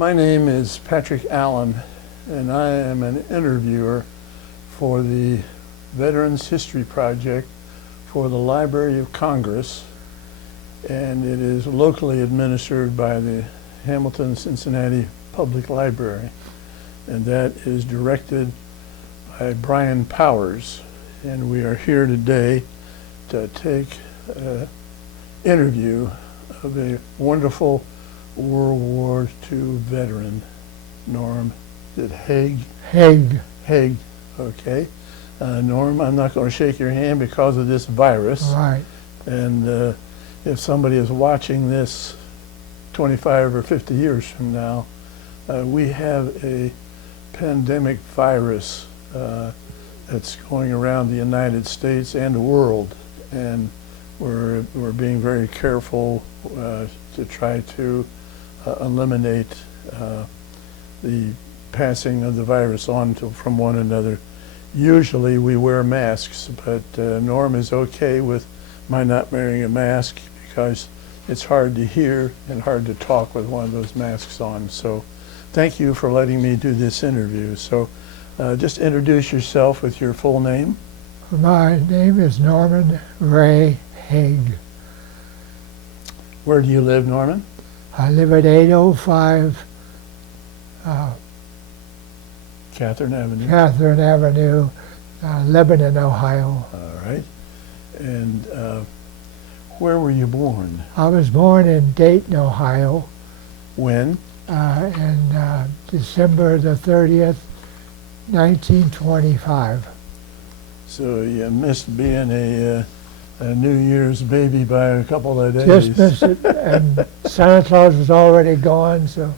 My name is Patrick Allen, and I am an interviewer for the Veterans History Project for the Library of Congress, and it is locally administered by the Hamilton Cincinnati Public Library, and that is directed by Brian Powers. And we are here today to take an interview of a wonderful World War II veteran, Norm. Is it Haag? Haag. Haag, okay. Norm, I'm not going to shake your hand because of this virus. Right. And if somebody is watching this 25 or 50 years from now, we have a pandemic virus that's going around the United States and the world, and we're being very careful to try to eliminate the passing of the virus on from one another. Usually we wear masks, but Norm is okay with my not wearing a mask because it's hard to hear and hard to talk with one of those masks on. So thank you for letting me do this interview. So just introduce yourself with your full name. My name is Norman Ray Haag. Where do you live, Norman? I live at 805 Catherine Avenue. Catherine Avenue, Lebanon, Ohio. All right. And where were you born? I was born in Dayton, Ohio. When? In December the 30th, 1925. So you missed being a New Year's baby by a couple of days. Just missed it, and Santa Claus was already gone, so.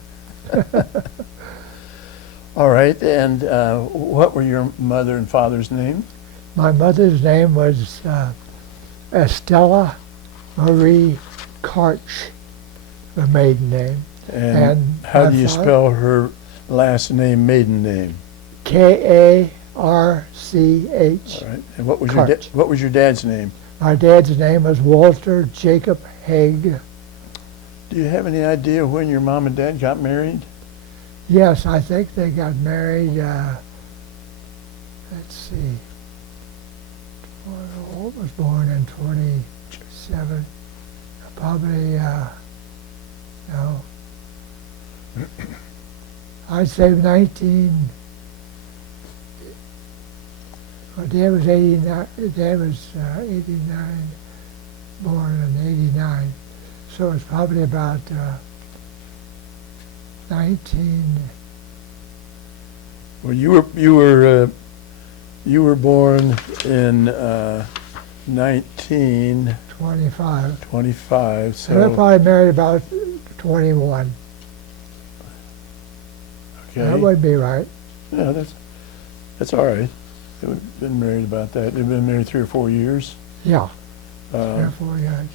All right, and what were your mother and father's name? My mother's name was Estella Marie Karch, the maiden name. And how do you spell her last name, maiden name? Karch. All right, and what was your dad's name? My dad's name was Walter Jacob Haag. Do you have any idea when your mom and dad got married? Yes, I think they got married, let's see, Walt was born in 27, probably, no, I'd say 19, my dad was 89, dad was 89, born in 89, so it's probably about 19. Well, you were born in 1925. So they probably married about 21. Okay. That would be right. Yeah, that's all right. They would have been married about that. They've been married 3 or 4 years. Yeah, 3 or 4 years.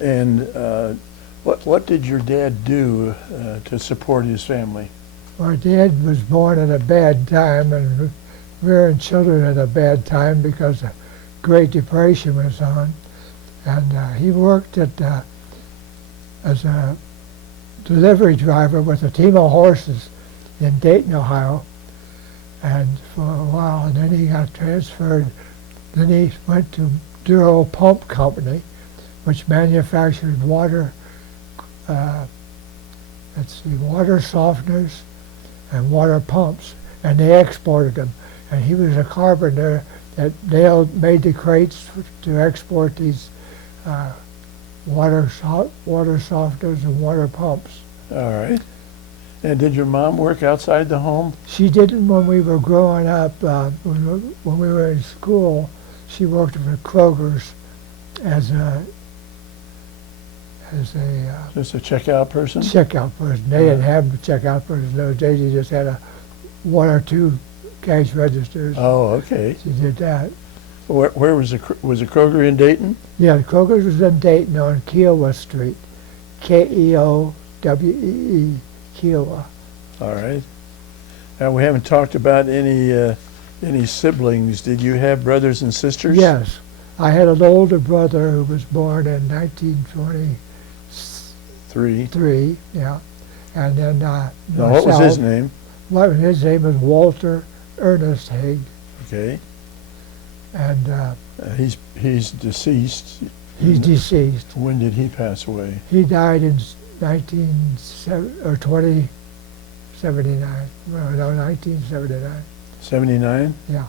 And what did your dad do to support his family? My dad was born at a bad time and rearing children at a bad time because the Great Depression was on. And he worked at as a delivery driver with a team of horses in Dayton, Ohio. And for a while, and then he got transferred. Then he went to Duro Pump Company, which manufactured water water softeners and water pumps, and they exported them. And he was a carpenter that made the crates to export these water softeners and water pumps. All right. And did your mom work outside the home? She didn't when we were growing up. When we were in school, she worked for Kroger's as a just a checkout person? Checkout person. They didn't have a checkout person in those days. They just had 1 or 2 cash registers. Oh, okay. She did that. Where was the Kroger in Dayton? Yeah, the Kroger's was in Dayton on Kiowa Street. Keowee, Kiowa. All right. Now we haven't talked about any siblings. Did you have brothers and sisters? Yes. I had an older brother who was born in 1923. Yeah. And then Now, what was his name? Well, his name is Walter Ernest Haag. Okay. And he's deceased. he's deceased. When did he pass away? He died in 2079. Well, no, 1979. 79? Yeah.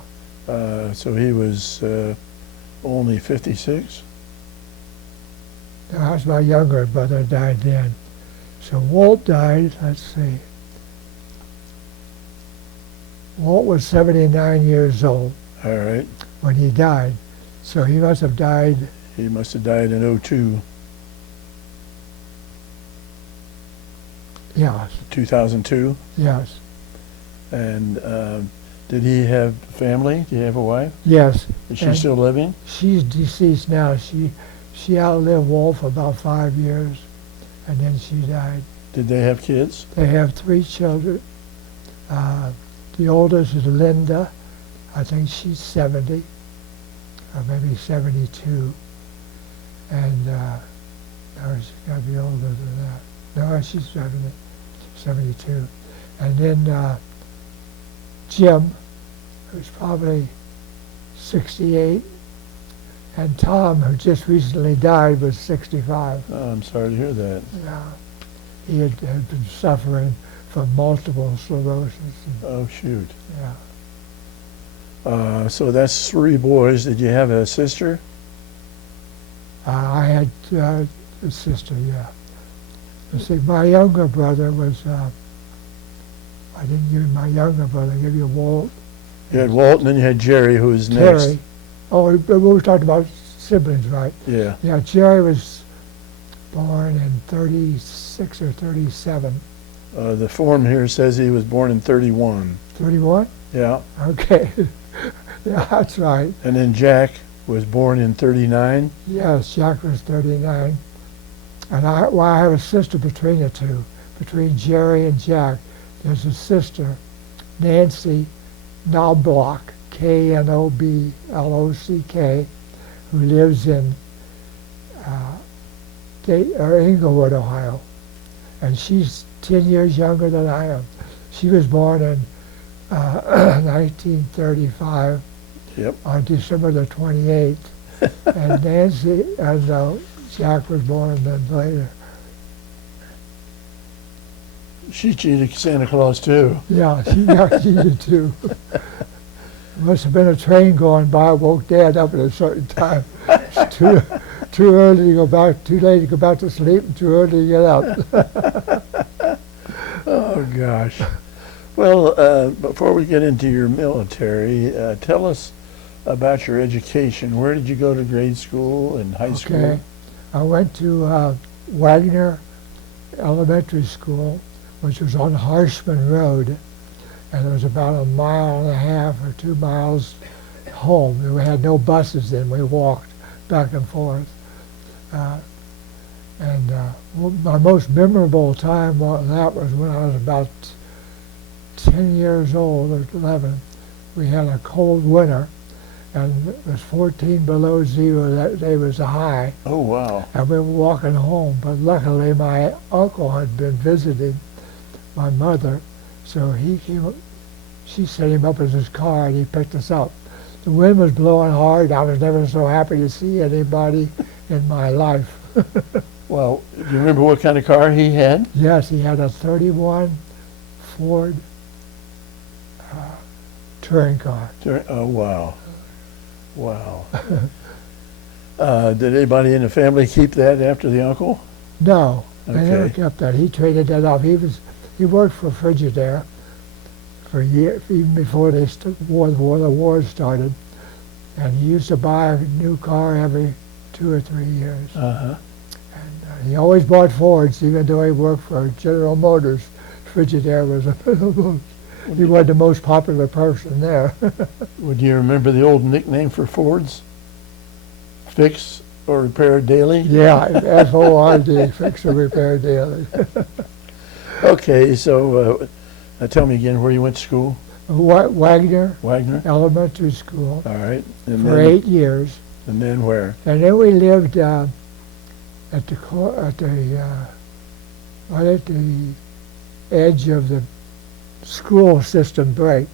So he was only 56? That was my younger brother died then. So Walt died, let's see. Walt was 79 years old All right. when he died. So he must have died. He must have died in 02. Yes. 2002? Yes. And did he have family? Did he have a wife? Yes. Is she And still living? she's deceased now. She outlived Walt for about 5 years, and then she died. Did they have kids? They have 3 children. The oldest is Linda. I think she's 70, or maybe 72. And no, she's got to be older than that. No, she's 72. And then Jim, who's probably 68, and Tom, who just recently died, was 65. Oh, I'm sorry to hear that. Yeah. He had been suffering from multiple sclerosis. Oh, shoot. Yeah. So that's 3 boys. Did you have a sister? I had a sister, yeah. You see, my younger brother was, I didn't give you my younger brother, I gave you Walt. You had Walt, and then you had Jerry, who was next. Terry. Oh, we were talking about siblings, right? Yeah. Yeah, Jerry was born in 36 or 37. The form here says he was born in 31. 31? Yeah. Okay. Yeah, that's right. And then Jack was born in 39. Yes, Jack was 39. And I have a sister between the two. Between Jerry and Jack, there's a sister, Nancy Knobloch, Knoblock, who lives in Englewood, Ohio. And she's 10 years younger than I am. She was born in 1935. Yep. On December the 28th. And Nancy, Jack was born then later. She cheated Santa Claus, too. Yeah, she got cheated too. Must have been a train going by, woke Dad up at a certain time. It's too early to go back, too late to go back to sleep, and too early to get up. Oh, gosh. Well, before we get into your military, tell us about your education. Where did you go to grade school and high school? Okay. I went to Wagner Elementary School, which was on Harshman Road, and it was about 1.5 miles or 2 miles home. We had no buses then. We walked back and forth. My most memorable time on that was when I was about 10 years old or 11. We had a cold winter, and it was 14 below zero. That day was a high. Oh, wow. And we were walking home, but luckily my uncle had been visiting my mother, so he came up, she set him up in his car and he picked us up. The wind was blowing hard. I was never so happy to see anybody in my life. Well, do you remember what kind of car he had? Yes, he had a 31 Ford touring car. Oh, wow. Wow. Did anybody in the family keep that after the uncle? No, they never Okay. kept that. He traded that off. He worked for Frigidaire for years, even before the war started. And he used to buy a new car every 2 or 3 years. Uh-huh. And he always bought Fords, even though he worked for General Motors. Frigidaire was he was the most popular person there. Would you remember the old nickname for Fords? Fix or repair daily? Yeah, F-O-R-D, fix and repair daily. Okay, so tell me again where you went to school. Wagner Wagner? Elementary School All right. And for then, 8 years. And then where? And then we lived at the edge of the school system break.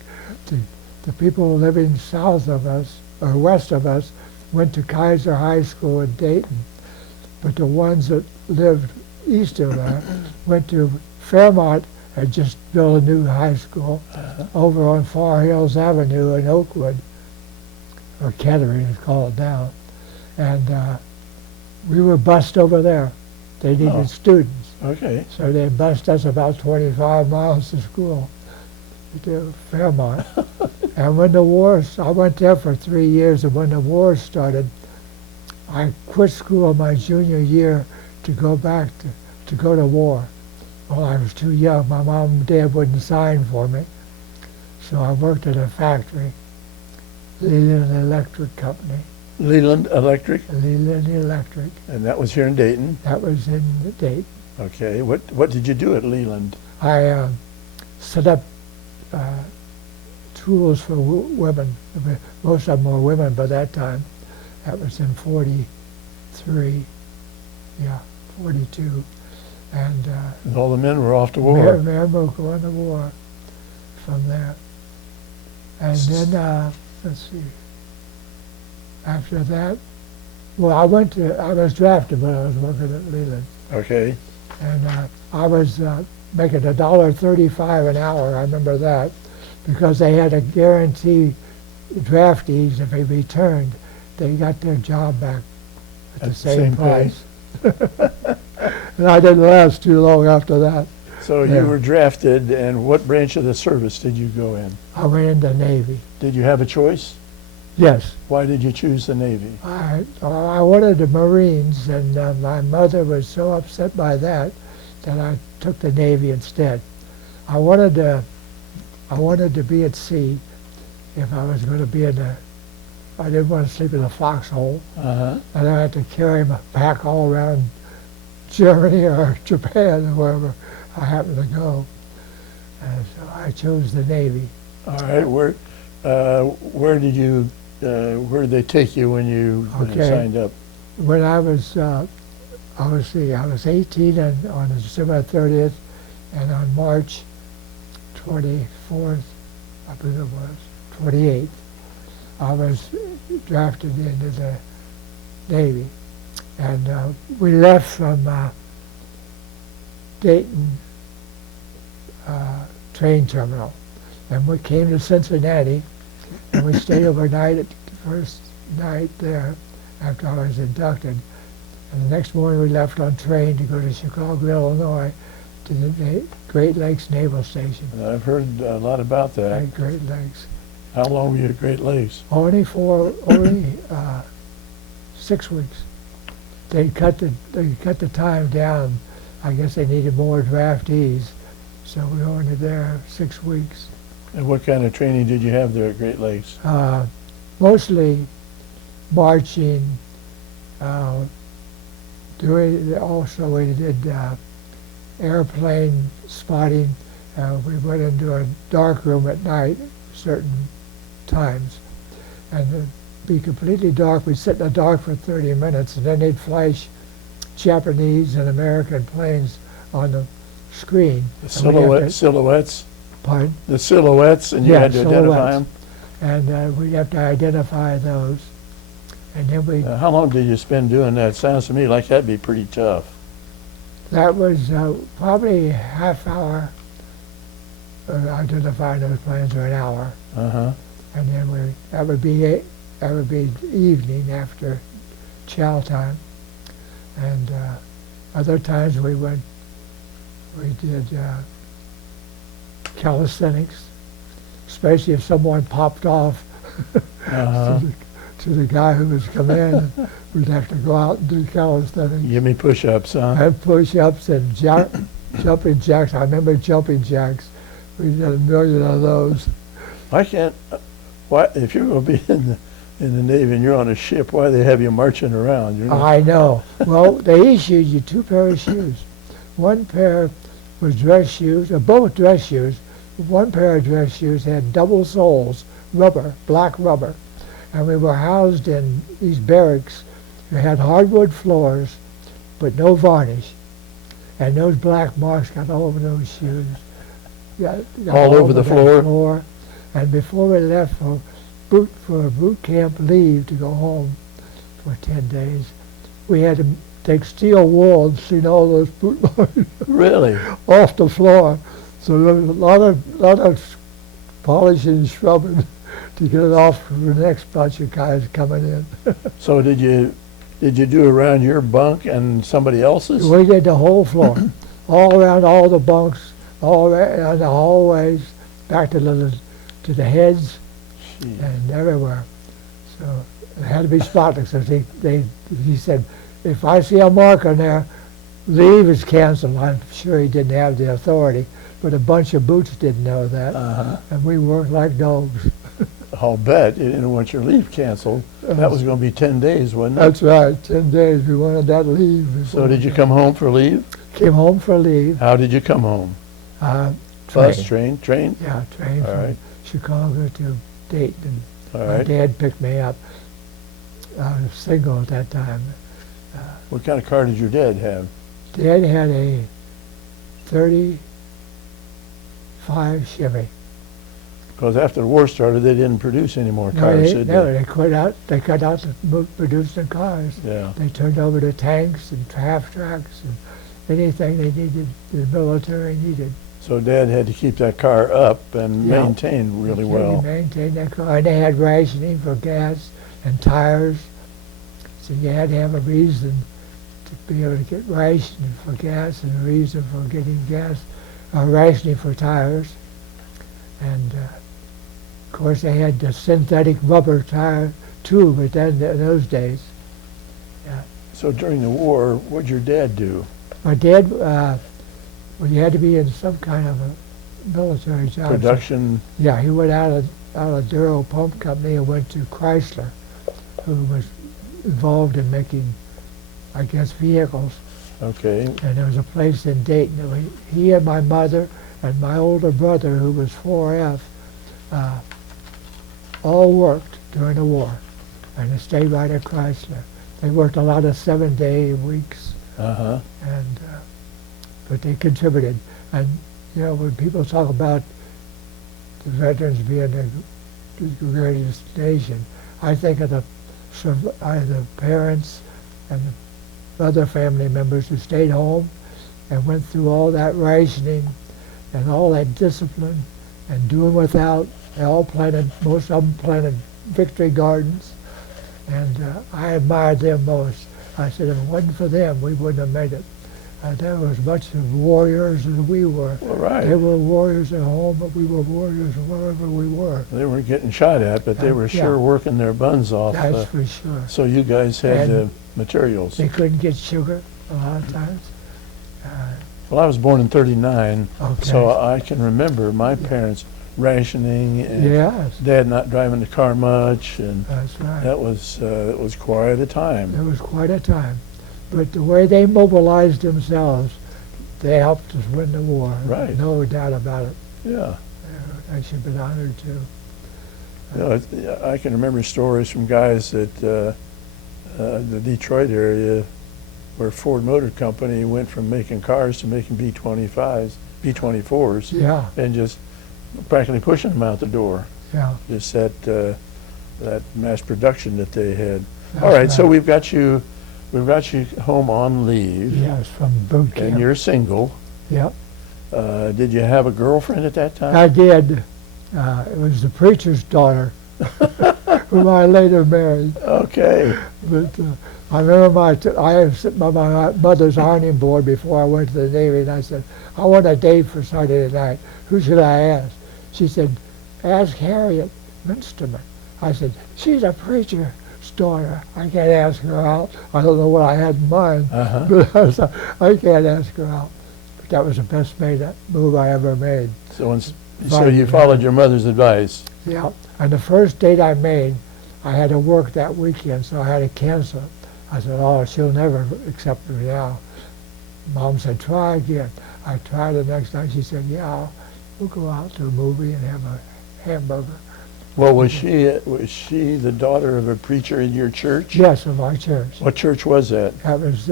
The people living south of us, or west of us, went to Kaiser High School in Dayton. But the ones that lived east of that went to Fairmont, had just built a new high school over on Far Hills Avenue in Oakwood, or Kettering is called now. And we were bused over there. They needed students. Okay. So they bused us about 25 miles to school, to Fairmont. And when the war, I went there for 3 years, and when the war started, I quit school my junior year to go back to go to war. Well, I was too young. My mom and dad wouldn't sign for me. So I worked at a factory, Leland Electric Company. Leland Electric? Leland Electric. And that was here in Dayton? That was in Dayton. Okay. What did you do at Leland? I set up tools for women. Most of them were women by that time. That was in 43, 42. And all the men were off to war. Men were going to war from there. And then, let's see, after that, well, I was drafted when I was working at Leland. Okay. And I was making $1.35 an hour, I remember that, because they had to guarantee draftees, if they returned, they got their job back at the same price. And I didn't last too long after that. So you were drafted, and what branch of the service did you go in? I went in the Navy. Did you have a choice? Yes. Why did you choose the Navy? I wanted the Marines, and my mother was so upset by that I took the Navy instead. I wanted to be at sea if I was going to be in the. I didn't want to sleep in a foxhole, and I had to carry my pack all around Germany or Japan or wherever I happened to go. And so I chose the Navy. All right. Where did they take you when you signed up? When I was, I was 18 on December 30th, and on March 24th, I believe it was, 28th, I was drafted into the Navy. And we left from Dayton train terminal, and we came to Cincinnati, and we stayed overnight at the first night there after I was inducted. And the next morning we left on train to go to Chicago, Illinois, to the Great Lakes Naval Station. I've heard a lot about that. Great Lakes. How long were you at Great Lakes? Only 6 weeks. They cut the time down. I guess they needed more draftees, so we were only there 6 weeks. And what kind of training did you have there at Great Lakes? Mostly marching. Also, we did airplane spotting. We went into a dark room at night, certain times, and it'd be completely dark. We'd sit in the dark for 30 minutes, and then they'd flash Japanese and American planes on the screen. The silhouettes? Pardon? The silhouettes, and you had to identify them? And we'd have to identify those. And then we. How long did you spend doing that? Sounds to me like that'd be pretty tough. That was probably half hour identifying those planes, or an hour. And then that would be evening after chow time. And other times we did calisthenics, especially if someone popped off to the guy who was commanding. We'd have to go out and do calisthenics. Give me push-ups, huh? And push-ups and jumping jacks. I remember jumping jacks. We did a million of those. If you're going to be in the Navy and you're on a ship, why do they have you marching around? I know. Well, they issued you 2 pairs of shoes. One pair was dress shoes, or both dress shoes. One pair of dress shoes had double soles, black rubber. And we were housed in these barracks. We had hardwood floors, but no varnish. And those black marks got all over those shoes. got All over the that floor? And before we left for a boot camp leave to go home for 10 days, we had to take steel wool and clean all those boot marks Really? off the floor. So there was a lot of polishing and scrubbing to get it off for the next bunch of guys coming in. So did you do around your bunk and somebody else's? We did the whole floor, all around all the bunks, all around the hallways, back to the heads, Gee. and everywhere. So it had to be spotless. So he said, if I see a mark on there, leave is canceled. I'm sure he didn't have the authority, but a bunch of boots didn't know that, and we worked like dogs. I'll bet you didn't want your leave canceled. That was going to be 10 days, wasn't it? That's right, 10 days. We wanted that leave. So did you come home for leave? Came home for leave. How did you come home? Bus, train? Yeah, train All from right. Chicago to Dayton. All My right. dad picked me up. I was single at that time. What kind of car did your dad have? Dad had a 35 Chevy. Because after the war started, they didn't produce any more cars, did No, they? they cut out producing cars. Yeah. They turned over the tanks and half tracks and anything they needed, the military needed. So Dad had to keep that car up and Yeah. maintained really They well. maintained that car. And they had rationing for gas and tires. So you had to have a reason to be able to get rationing for gas and a reason for getting rationing for tires. And of course they had the synthetic rubber tire too, but then in those days. So during the war, what'd your dad do? My dad, well, you had to be in some kind of a military job. Production? Yeah, he went out of Duro Pump Company and went to Chrysler, who was involved in making, I guess, vehicles. Okay. And there was a place in Dayton that he and my mother and my older brother, who was 4F, all worked during the war. And they stayed right at Chrysler. They worked a lot of 7-day weeks. Uh-huh. And but they contributed. And when people talk about the veterans being the greatest nation, I think of the parents and the other family members who stayed home and went through all that rationing and all that discipline and doing without. They all planted, most of them planted victory gardens, and I admired them most. I said, if it wasn't for them, we wouldn't have made it. They were as much as warriors as we were. Well, right. They were warriors at home, but we were warriors wherever we were. They were getting shot at, but they were sure working their buns off. That's for sure. So you guys had the materials. They couldn't get sugar a lot of times. Well, I was born in 39, Okay. so I can remember my parents rationing and Yes, Dad not driving the car much, and that's right. it was quite a time. It was quite a time. But the way they mobilized themselves, they helped us win the war. Right. No doubt about it. Yeah. I should have been honored too. I can remember stories from guys at the Detroit area where Ford Motor Company went from making cars to making B-24s, Yeah, and just practically pushing them out the door. yeah. Just that mass production that they had. That's All right, so right. we've got you home on leave, Yes, from boot camp. and you're single. Yep. Did you have a girlfriend at that time? I did. It was the preacher's daughter, whom I later married. Okay. But I remember I was sitting by my mother's ironing board before I went to the Navy, and I said, I want a date for Saturday night. Who should I ask? She said, ask Harriet Minsterman. I said, she's a preacher's daughter. I can't ask her out. I don't know what I had in mind, Uh-huh. but I can't ask her out. But that was the best move I ever made. So you followed your mother's advice. Yeah, and the first date I made, I had to work that weekend, so I had to cancel it. I said, oh, she'll never accept me now. Mom said, try again. I tried the next night. She said, yeah, we'll go out to a movie and have a hamburger. Well, was she the daughter of a preacher in your church? Yes, of our church. What church was that? That was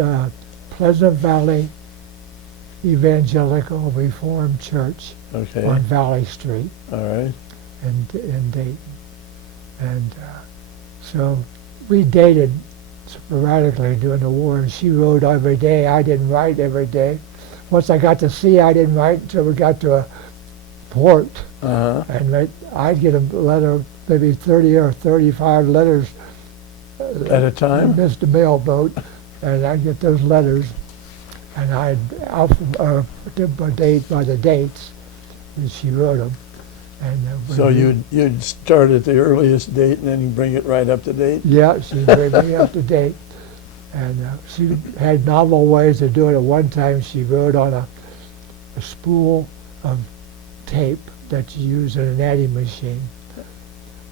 Pleasant Valley Evangelical Reformed Church Okay. on Valley Street All right. in Dayton. And so we dated sporadically during the war, and she wrote every day. I didn't write every day. Once I got to sea, I didn't write until we got to a port. Uh-huh. And I'd get a letter, maybe 30 or 35 letters At a time? missed the mail boat, and I'd get those letters, and I'd by the dates that she wrote them. And So you'd start at the earliest date and then you bring it right up to date? yeah, she'd bring me up to date. And she had novel ways of doing it. One time she wrote on a spool of tape that you use in an adding machine.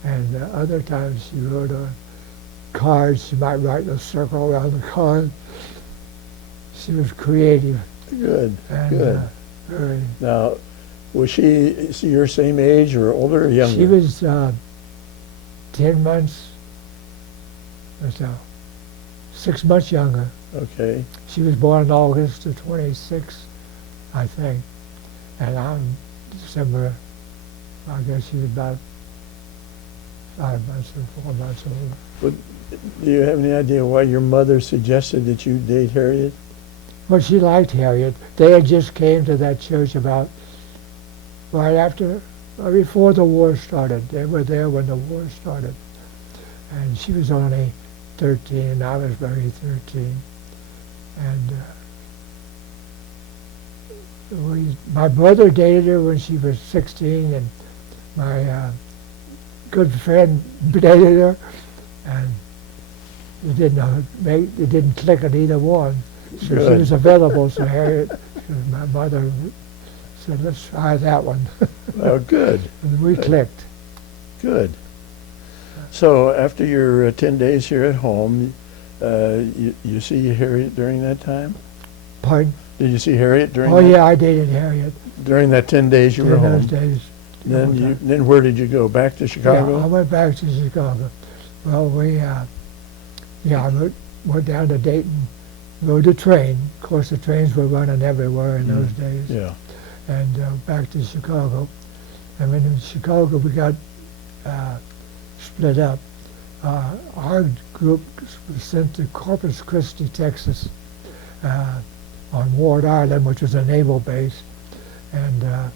And other times she wrote on cards. She might write a circle around the card. She was creative. Good, And, good. Very. Now, was she your same age or older or younger? She was 10 months or so, 6 months younger. Okay. She was born in August of 26, I think. And I'm December, I guess she was about 5 months or 4 months older. Do you have any idea why your mother suggested that you date Harriet? Well, she liked Harriet. They had just came to that church about right after, or before the war started. They were there when the war started. And she was only 13, and I was very 13. And my brother dated her when she was 16, and my good friend dated her, and it didn't click at either one. So she Good. was available, so Harriet, my mother said, let's try that one. Oh, good. And we clicked. Good. So after your 10 days here at home, you see Harriet during that time? Pardon? Did you see Harriet during Oh that? yeah, I dated Harriet During that 10 days you were in home? those days. Then where did you go? Back to Chicago? Yeah, I went back to Chicago. Well, I went down to Dayton, rode a train. Of course, the trains were running everywhere in those days. Yeah. And back to Chicago. And when in Chicago we got split up, our group was sent to Corpus Christi, Texas, on Ward Island, which was a naval base. And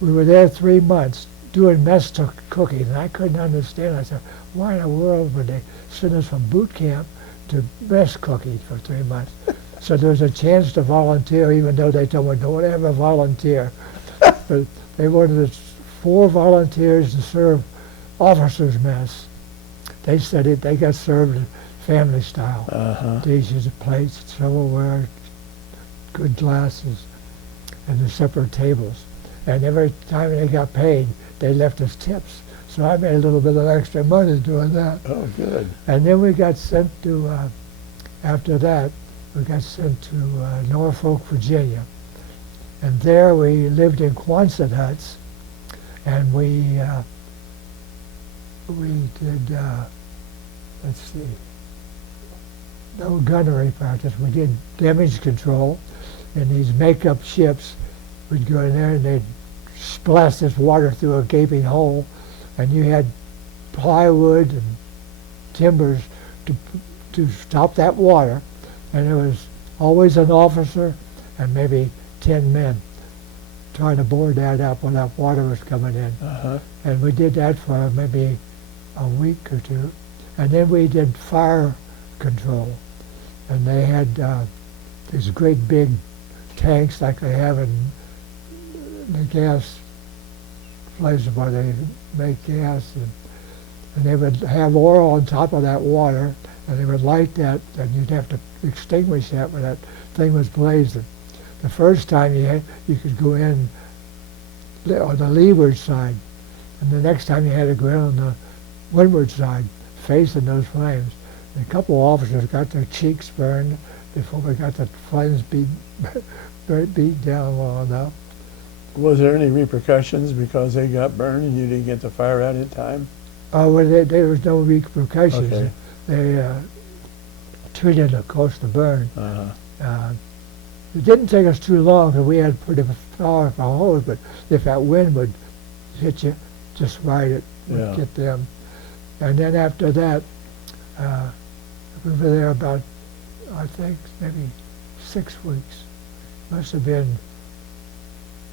we were there 3 months doing mess cooking, and I couldn't understand. I said, why in the world would they send us from boot camp to mess cooking for 3 months? So there was a chance to volunteer, even though they told me don't ever volunteer. But they wanted 4 volunteers to serve officers' mess. They said they got served family style. Uh-huh. Dishes, plates, silverware, good glasses, and the separate tables. And every time they got paid, they left us tips. So I made a little bit of extra money doing that. Oh, good. And then we got sent to, after that, we got sent to Norfolk, Virginia. And there we lived in Quonset huts, and we did, let's see, no gunnery practice. We did damage control, and these make-up ships would go in there and they'd splash this water through a gaping hole, and you had plywood and timbers to stop that water, and there was always an officer and maybe 10 men trying to board that up when that water was coming in. Uh-huh. And we did that for maybe a week or two. And then we did fire control. And they had these great big tanks like they have in the gas places where they make gas. And they would have oil on top of that water, and they would light that, and you'd have to extinguish that when that thing was blazing. The first time you could go in on the leeward side, and the next time you had to go in on the windward side, facing those flames. And a couple of officers got their cheeks burned before we got the flames beat down well enough. Was there any repercussions because they got burned and you didn't get the fire out in time? Well, there was no repercussions. Okay. They treated, of course, the burn. Uh-huh. It didn't take us too long because we had pretty far of a hose, but if that wind would hit you, just right, it would Yeah. get them. And then after that, we were there about, I think, maybe 6 weeks. Must have been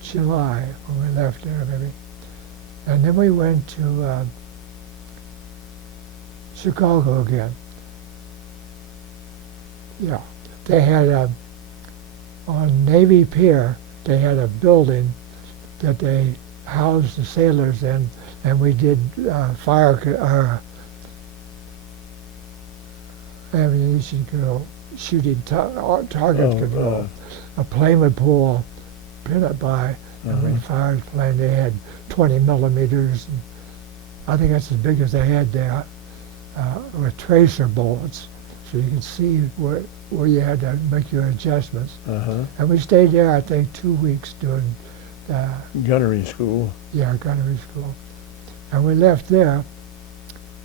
July when we left there, maybe. And then we went to Chicago again. Yeah, they had on Navy Pier, they had a building that they housed the sailors in, and we did ammunition control, shooting target control. A plane would pull a pin by, and we fired the plane. They had 20 millimeters. And I think that's as big as they had there, with tracer bullets, so you could see where you had to make your adjustments. And we stayed there, I think, 2 weeks doing gunnery school. Yeah, gunnery school. And we left there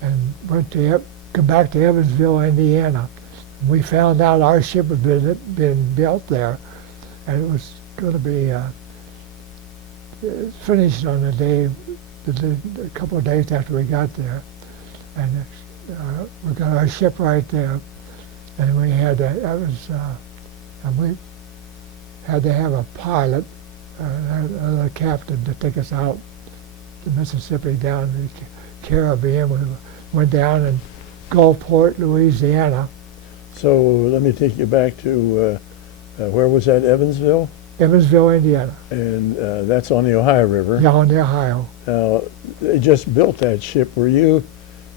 and went to come back to Evansville, Indiana. And we found out our ship had been built there, and it was going to be finished on a couple of days after we got there. And we got our ship right there, and we had to, and we had to have a pilot, a captain, to take us out the Mississippi down to the Caribbean. We went down in Gulfport, Louisiana. So let me take you back to where was that? Evansville. Evansville, Indiana. And that's on the Ohio River. Yeah, on the Ohio. Now, they just built that ship. Were you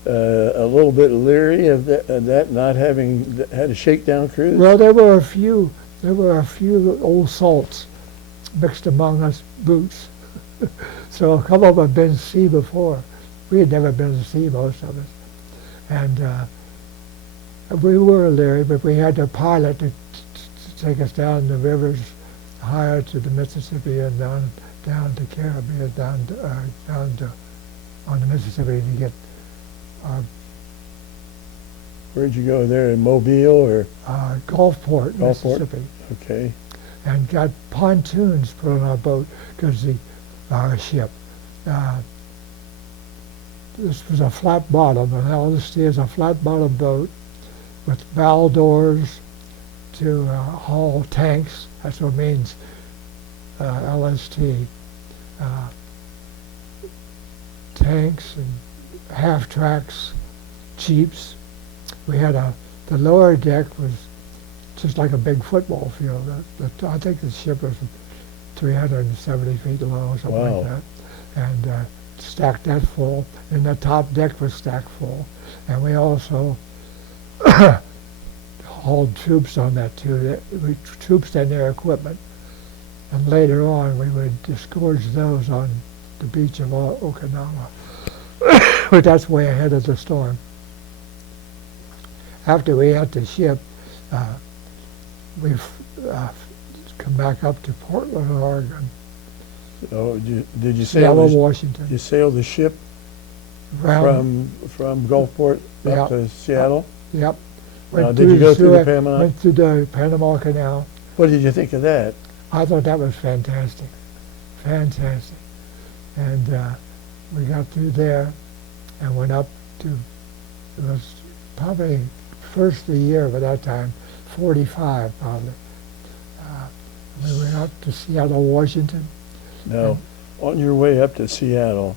a little bit leery of that not having had a shakedown cruise? Well, there were a few old salts mixed among us boots. So a couple of them had been to sea before. We had never been to sea, most of us. And we were leery, but we had a pilot to take us down the rivers higher to the Mississippi and down to Caribbean, down to on the Mississippi to get Where'd you go there, in Mobile or? Gulfport, Mississippi. Okay. And got pontoons put on our boat because our ship. This was a flat bottom, and LST is a flat bottom boat with bow doors to haul tanks. That's what it means, LST. Tanks and half tracks, jeeps. We had the lower deck was just like a big football field. I think the ship was 370 feet long or something like that. And stacked that full. And the top deck was stacked full. And we also hauled troops on that too. Troops and their equipment. And later on we would disgorge those on the beach of Okinawa. But that's way ahead of the storm. After we had the ship, we've come back up to Portland, Oregon. Oh, did you Seattle, Washington. You sailed the ship from Gulfport up to Seattle? Yep. Did you go through the Panama? Went through the Panama Canal. What did you think of that? I thought that was fantastic. Fantastic. And we got through there and went up to, it was probably first of the year by that time, 45 probably. We went up to Seattle, Washington. Now, on your way up to Seattle,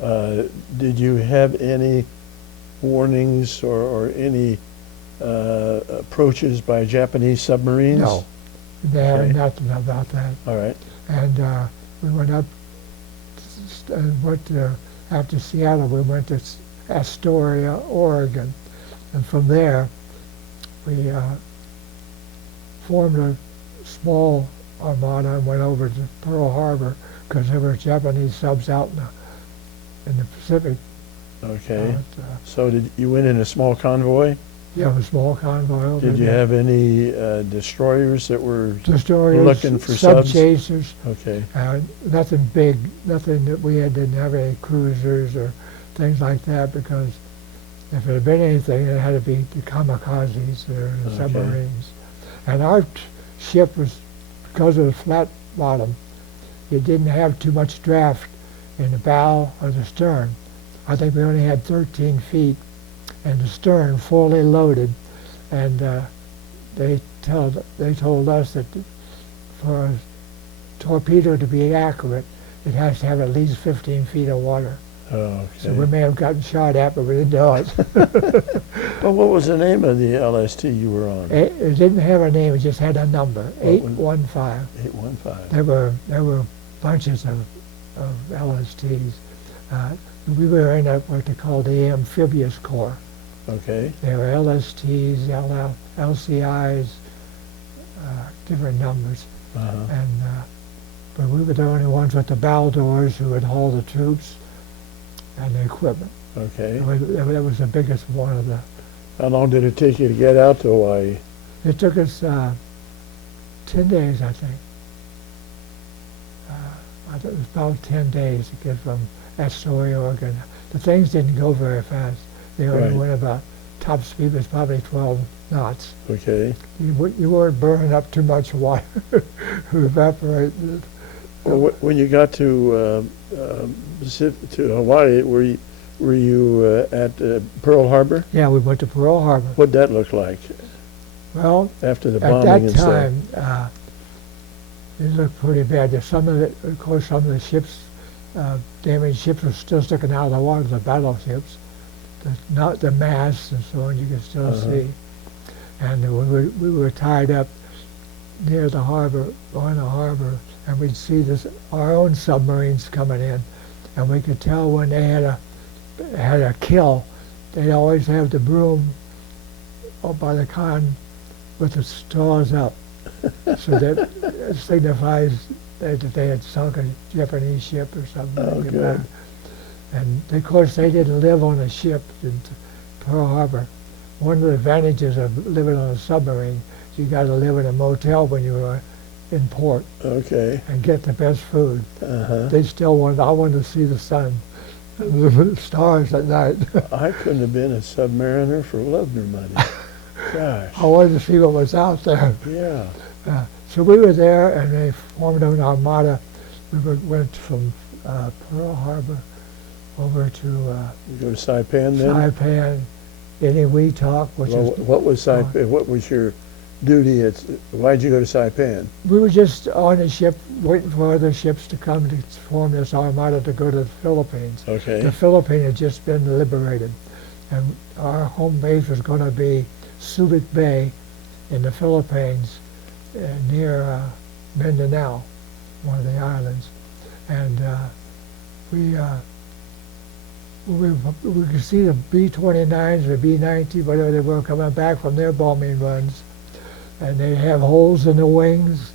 did you have any warnings or any approaches by Japanese submarines? No, they had nothing about that. All right. And we went up and went to, after Seattle, we went to Astoria, Oregon. And from there, we formed a small armada and went over to Pearl Harbor because there were Japanese subs out in the Pacific. Okay. So you went in a small convoy? Yeah, a small convoy. Did you have any destroyers that were looking for sub subs? Chasers. Okay. Nothing big, nothing that we didn't have any cruisers or things like that, because if it had been anything, it had to be the kamikazes or the submarines. And our ship was, because of the flat bottom, it didn't have too much draft in the bow or the stern. I think we only had 13 feet, and the stern fully loaded, and they told us that for a torpedo to be accurate, it has to have at least 15 feet of water. Oh, okay. So we may have gotten shot at, but we didn't know it. Well, what was the name of the LST you were on? It didn't have a name; it just had a number, 815. 815. There were bunches of LSTs. We were in what they call the amphibious corps. Okay. There were LSTs, LCIs, different numbers, and but we were the only ones with the bow doors who would haul the troops and the equipment. Okay. That was the biggest one of the. How long did it take you to get out to Hawaii? It took us 10 days, I think. I think it was about 10 days to get from Astoria, Oregon. The things didn't go very fast. They only Right. went about, top speed was probably 12 knots. Okay. You weren't burning up too much water to evaporate. Well, when you got to Hawaii, were you at Pearl Harbor? Yeah, we went to Pearl Harbor. What'd that look like Well, after the at bombing that and stuff? time, it looked pretty bad. There's some of it, of course, some of the ships, damaged ships were still sticking out of the water, the battleships. Not the masts and so on, you can still see. And we were tied up near the harbor, on the harbor, and we'd see our own submarines coming in, and we could tell when they had a kill. They'd always have the broom up by the con with the straws up, so that it signifies that they had sunk a Japanese ship or something. Oh, good. And of course, they didn't live on a ship in Pearl Harbor. One of the advantages of living on a submarine is you got to live in a motel when you were in port. Okay. And get the best food. Uh-huh. I wanted to see the sun, the stars at night. I couldn't have been a submariner for love nor money. Gosh. I wanted to see what was out there. Yeah. So we were there, and they formed an armada. Went from Pearl Harbor over to You go to Saipan then? Saipan, in Weetalk, which Well, is. what was Saipan? What was your duty why'd you go to Saipan? We were just on the ship waiting for other ships to come to form this armada to go to the Philippines. Okay. The Philippines had just been liberated, and our home base was going to be Subic Bay in the Philippines near Mindanao, one of the islands. And we could see the B-29s or B-90, whatever they were, coming back from their bombing runs. And they have holes in the wings.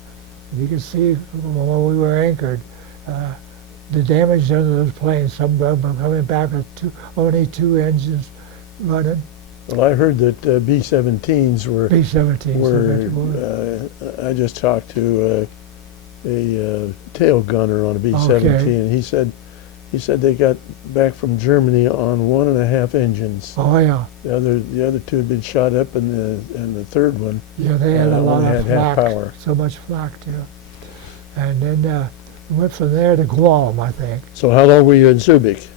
You could see when we were anchored, the damage under those planes. Some of them were coming back with only two engines running. Well, I heard that B-17s were. B-17s. I just talked to a tail gunner on a B-17, Okay. and he said they got back from Germany on 1.5 engines. Oh yeah. The other two had been shot up, and the third one. Yeah, they had a lot only of had half flak. power. So much flak too. And then we went from there to Guam, I think. So how long were you in Subic?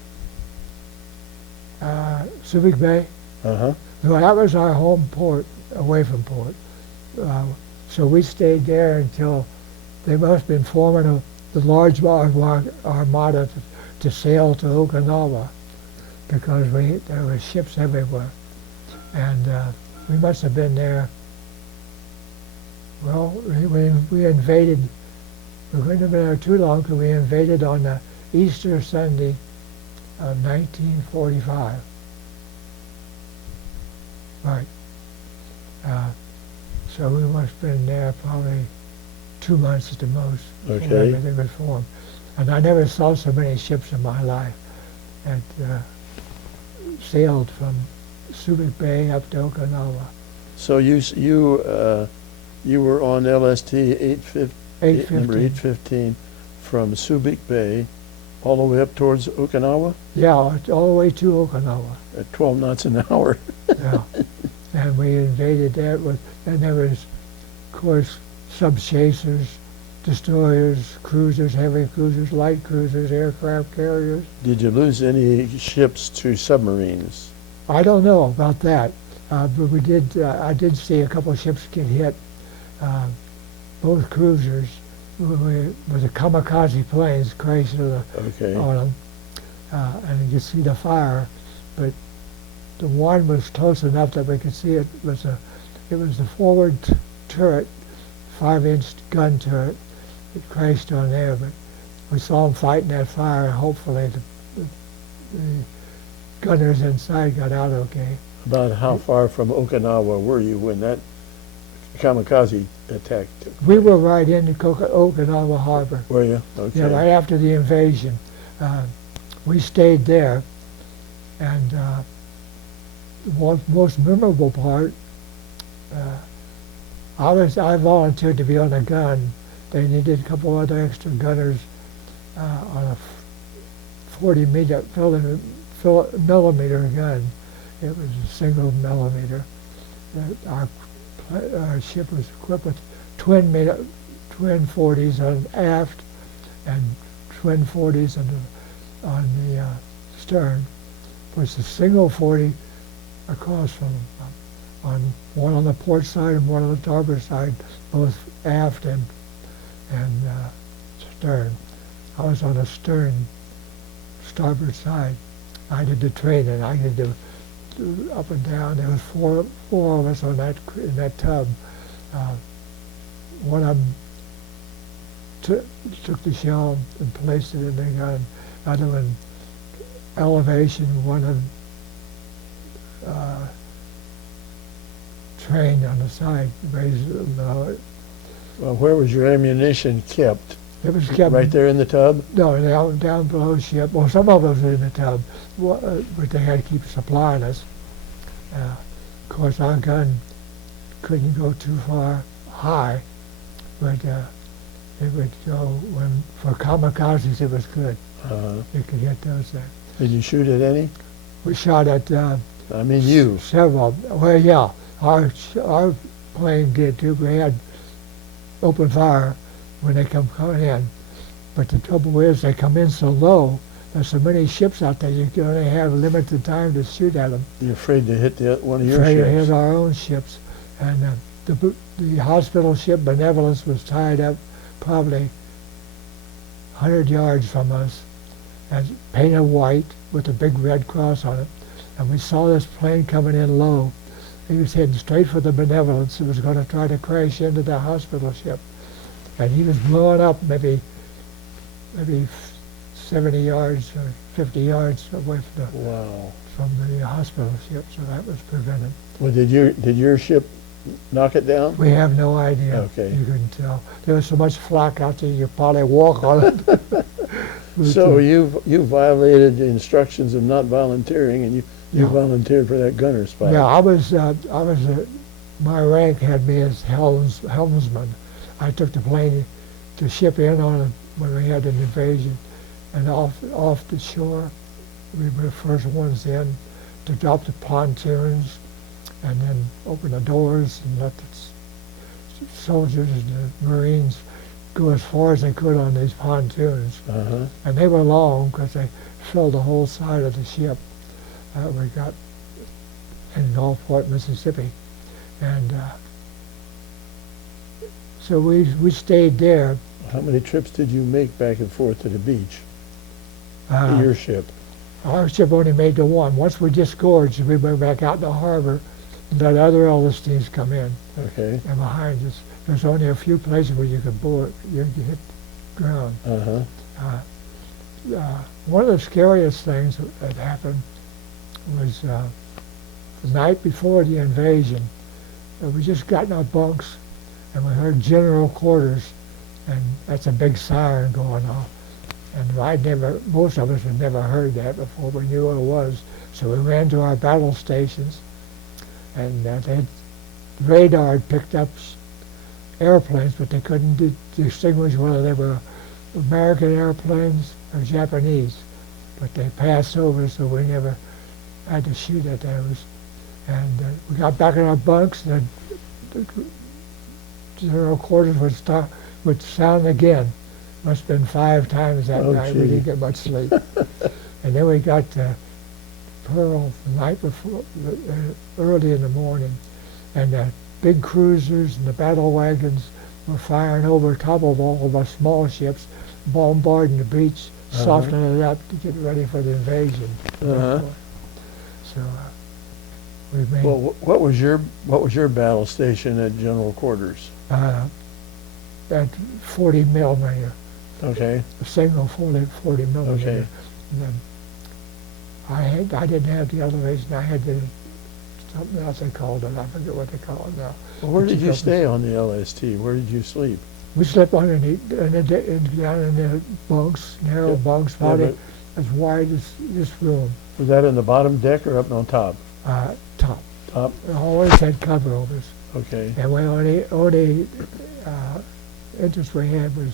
Subic Bay. Uh-huh. No, that was our home port, away from port. So we stayed there until they must have been forming the large armada to sail to Okinawa, because there were ships everywhere. And we must have been there. Well, we invaded. We couldn't have been there too long, because we invaded on the Easter Sunday of 1945. Right. So we must have been there probably 2 months at the most. Okay. Before everything was formed. And I never saw so many ships in my life that sailed from Subic Bay up to Okinawa. So you were on LST 815, number 815, from Subic Bay all the way up towards Okinawa Yeah, all the way to Okinawa. at 12 knots an hour. Yeah. And we invaded that and there was, of course, sub-chasers, destroyers, cruisers, heavy cruisers, light cruisers, aircraft carriers. Did you lose any ships to submarines? I don't know about that, but we did. I did see a couple of ships get hit, both cruisers, with the kamikaze planes crashed on them, and you could see the fire. But the one was close enough that we could see it. It was the forward turret, 5-inch gun turret. It crashed on there, but we saw them fighting that fire, and hopefully the gunners inside got out okay. About how far from Okinawa were you when that kamikaze attack took place? We were right in Okinawa Harbor. Were you? Okay. Yeah, right after the invasion. We stayed there, and the most memorable part, I volunteered to be on a gun. They needed a couple other extra gunners on a 40-millimeter gun. It was a single millimeter. Our ship was equipped with twin 40s on aft and twin 40s on the stern. It was a single 40 across from one on the port side and one on the starboard side, both aft and stern. I was on the stern, starboard side. I did the training. I did the up and down. There was four of us on in that tub. One of them took the shell and placed it in the gun. Other one elevation. One of them trained on the side, raised it and lower it. Well, where was your ammunition kept? It was kept right there in the tub? No, down below ship. Well, some of it was in the tub, but they had to keep supplying us. Of course, our gun couldn't go too far high, but it would go for kamikazes. It was good. You could hit those there. Did you shoot at any? We shot at. I mean, you. Several. Well, yeah, our plane did too. We had open fire when they come in. But the trouble is they come in so low, there's so many ships out there, you can only have limited time to shoot at them. You're afraid to hit one of your ships? Afraid to hit our own ships. And the hospital ship Benevolence was tied up probably 100 yards from us and painted white with a big red cross on it. And we saw this plane coming in low. He was heading straight for the Benevolence. It was going to try to crash into the hospital ship. And he was blowing up maybe 70 yards or 50 yards away from the hospital ship, so that was prevented. Well, did your ship knock it down? We have no idea. Okay. You couldn't tell. There was so much flak out there, you probably walk on it. So you violated the instructions of not volunteering, and you volunteered for that gunner spot. Yeah, I was my rank had me as helmsman. I took the ship in on it when we had an invasion, and off the shore, we were the first ones in to drop the pontoons, and then open the doors and let the soldiers and the Marines go as far as they could on these pontoons. And they were long because they filled the whole side of the ship. We got in Gulfport, Mississippi, and so we stayed there. How many trips did you make back and forth to the beach? To your ship? Our ship only made the one. Once we disgorged, we went back out in the harbor and let other LSTs come in. Okay. And behind us, there's only a few places where you could board, you could hit ground. One of the scariest things that happened was the night before the invasion. We just got in our bunks, and we heard general quarters, and that's a big siren going off. And most of us had never heard that before. We knew what it was. So we ran to our battle stations, and radar had picked up airplanes, but they couldn't distinguish whether they were American airplanes or Japanese. But they passed over, so we never had to shoot at those. And we got back in our bunks, and the general quarters would sound again. Must have been 5 times that night. We gee. didn't get much sleep. And then we got to Pearl the night before, early in the morning, and the big cruisers and the battle wagons were firing over top of all of our small ships, bombarding the beach, softening it up to get ready for the invasion. So we made Well, what was your battle station at General Quarters? that 40 millimeter, Okay. a single 40 millimeter. Okay. And then I didn't have the elevation. I had something else they called it. I forget what they call it now. Well, where But did you go- stay on the LST? Where did you sleep? We slept underneath, down in the bunks, narrow Yeah. bunks, Yeah, probably as wide as this room. Was that in the bottom deck or up on top? Top. Top. We always had cover over us. Okay. And we only entrance we had was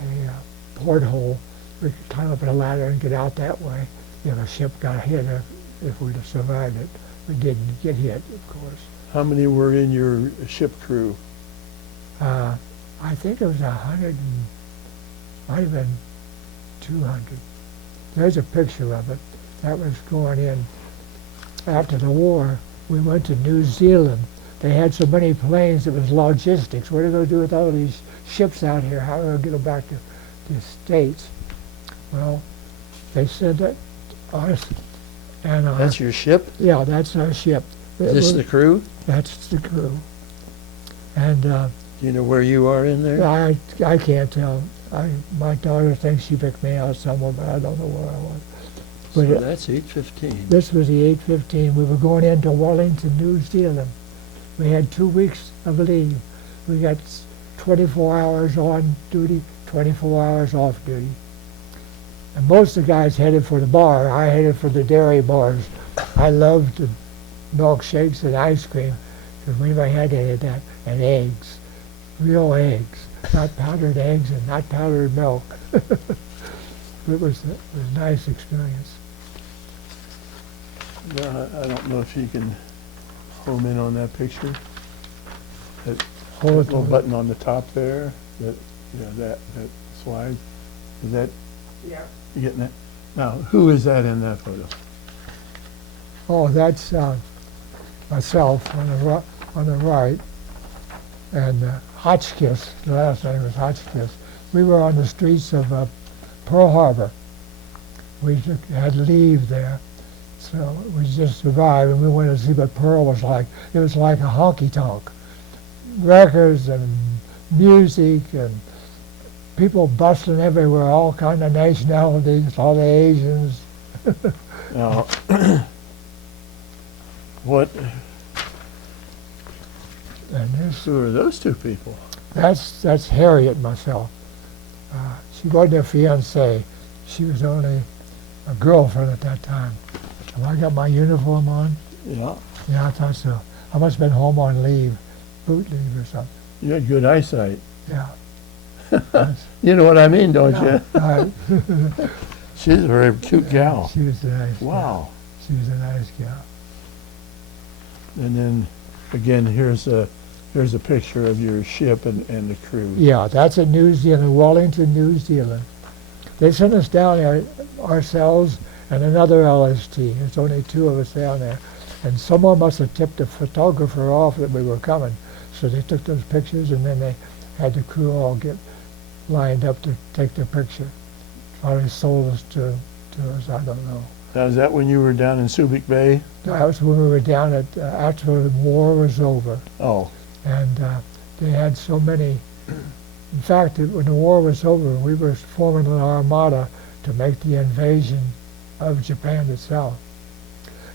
a porthole. We could climb up a ladder and get out that way if a ship got hit, if we'd have survived it. We didn't get hit, of course. How many were in your ship crew? I think it was 100, might have been 200. There's a picture of it. That was going in. After the war, we went to New Zealand. They had so many planes, it was logistics. What are we going to do with all these ships out here? How are we going to get them back to the States? Well, they sent it us. And That's your ship? yeah, that's our ship. Is this the crew? That's the crew. And Do you know where you are in there? I can't tell. My daughter thinks she picked me out somewhere, but I don't know where I was. So But that's 8:15. this was the 8:15. We were going into Wellington, New Zealand. We had 2 weeks of leave. We got 24 hours on duty, 24 hours off duty. And most of the guys headed for the bar. I headed for the dairy bars. I loved the milkshakes and ice cream because we had any of that, and eggs, real eggs, not powdered eggs and not powdered milk. It was a nice experience. I don't know if you can home in on that picture. That Hold it little on. button on the top there. That slide. Is that Yeah. you getting that? Now, who is that in that photo? Oh, that's myself on the right, and Hotchkiss. The last name was Hotchkiss. We were on the streets of Pearl Harbor. We had leave there, so we just survived, and we went to see what Pearl was like. It was like a honky-tonk. Records and music and people bustling everywhere, all kind of nationalities, all the Asians. Now, what? And this, Who are those two people? that's Harriet, myself. She wasn't a fiancée. She was only a girlfriend at that time. Have I got my uniform on? Yeah. Yeah, I thought so. I must have been home on leave, boot leave or something. You had good eyesight. Yeah. You know what I mean, don't Yeah, right. you? She's a very cute gal. She was a nice gal. Wow. She was a nice gal. And then, again, here's a picture of your ship and the crew. Yeah, that's in New Zealand, Wellington, New Zealand. They sent us down there, ourselves and another LST. There's only 2 of us down there. And someone must have tipped the photographer off that we were coming. So they took those pictures, and then they had the crew all get lined up to take their picture. Probably sold us to us, I don't know. Now, is that when you were down in Subic Bay? That was when we were down at, after the war was over. Oh, And they had so many. In fact, when the war was over, we were forming an armada to make the invasion of Japan itself.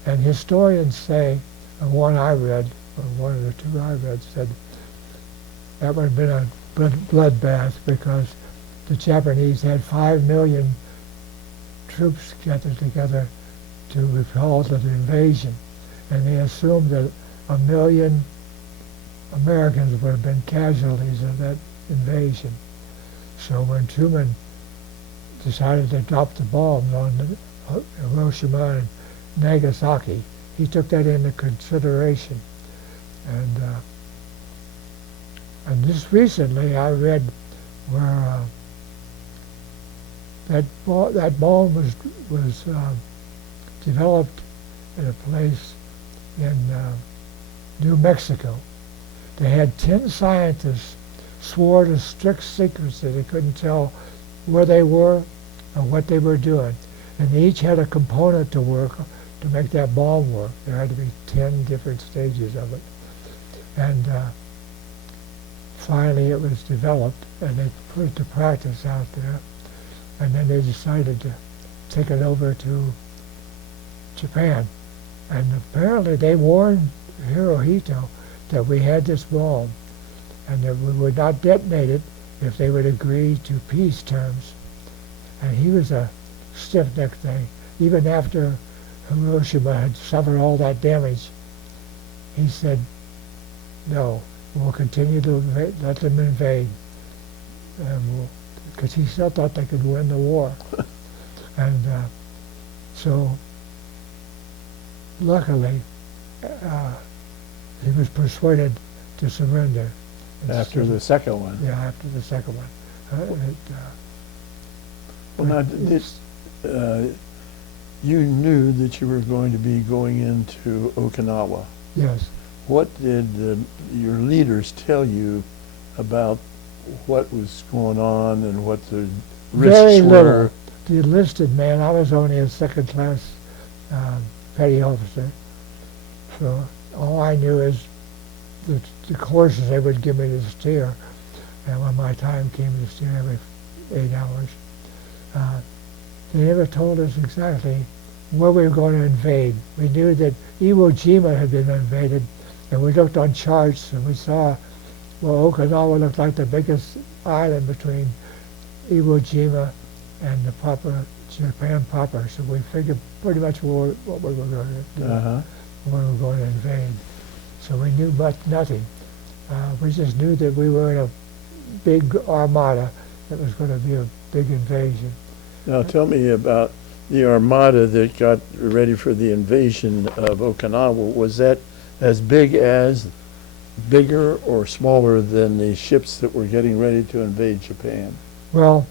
And historians say, and one I read, or one of the 2 I read, said that would have been a bloodbath because the Japanese had 5 million troops gathered together to repel the invasion. And they assumed that 1 million Americans would have been casualties of that invasion. So when Truman decided to drop the bombs on Hiroshima and Nagasaki, he took that into consideration. And And just recently I read where that bomb was developed at a place in New Mexico. They had 10 scientists swore to strict secrecy. They couldn't tell where they were or what they were doing. And they each had a component to work to make that bomb work. There had to be 10 different stages of it. And finally it was developed, and they put it to practice out there. And then they decided to take it over to Japan. And apparently they warned Hirohito that we had this bomb and that we would not detonate it if they would agree to peace terms. And he was a stiff-necked thing. Even after Hiroshima had suffered all that damage, he said, no, we'll continue to let them invade. Because he still thought they could win the war. And so, luckily, he was persuaded to surrender. After the second one? Yeah, after the second one. Well, now, you knew that you were going to be going into Okinawa. Yes. What did your leaders tell you about what was going on and what the risks Very were? little. The enlisted man, I was only a second-class petty officer, so all I knew is the courses they would give me to steer, and when my time came to steer every 8 hours, they never told us exactly where we were going to invade. We knew that Iwo Jima had been invaded, and we looked on charts and we saw, well, Okinawa looked like the biggest island between Iwo Jima and the Japan proper, so we figured pretty much what we were going to do, where we were going to invade. So we knew nothing. We just knew that we were in a big armada that was going to be a big invasion. Now tell me about the armada that got ready for the invasion of Okinawa. Was that as bigger or smaller than the ships that were getting ready to invade Japan? Well,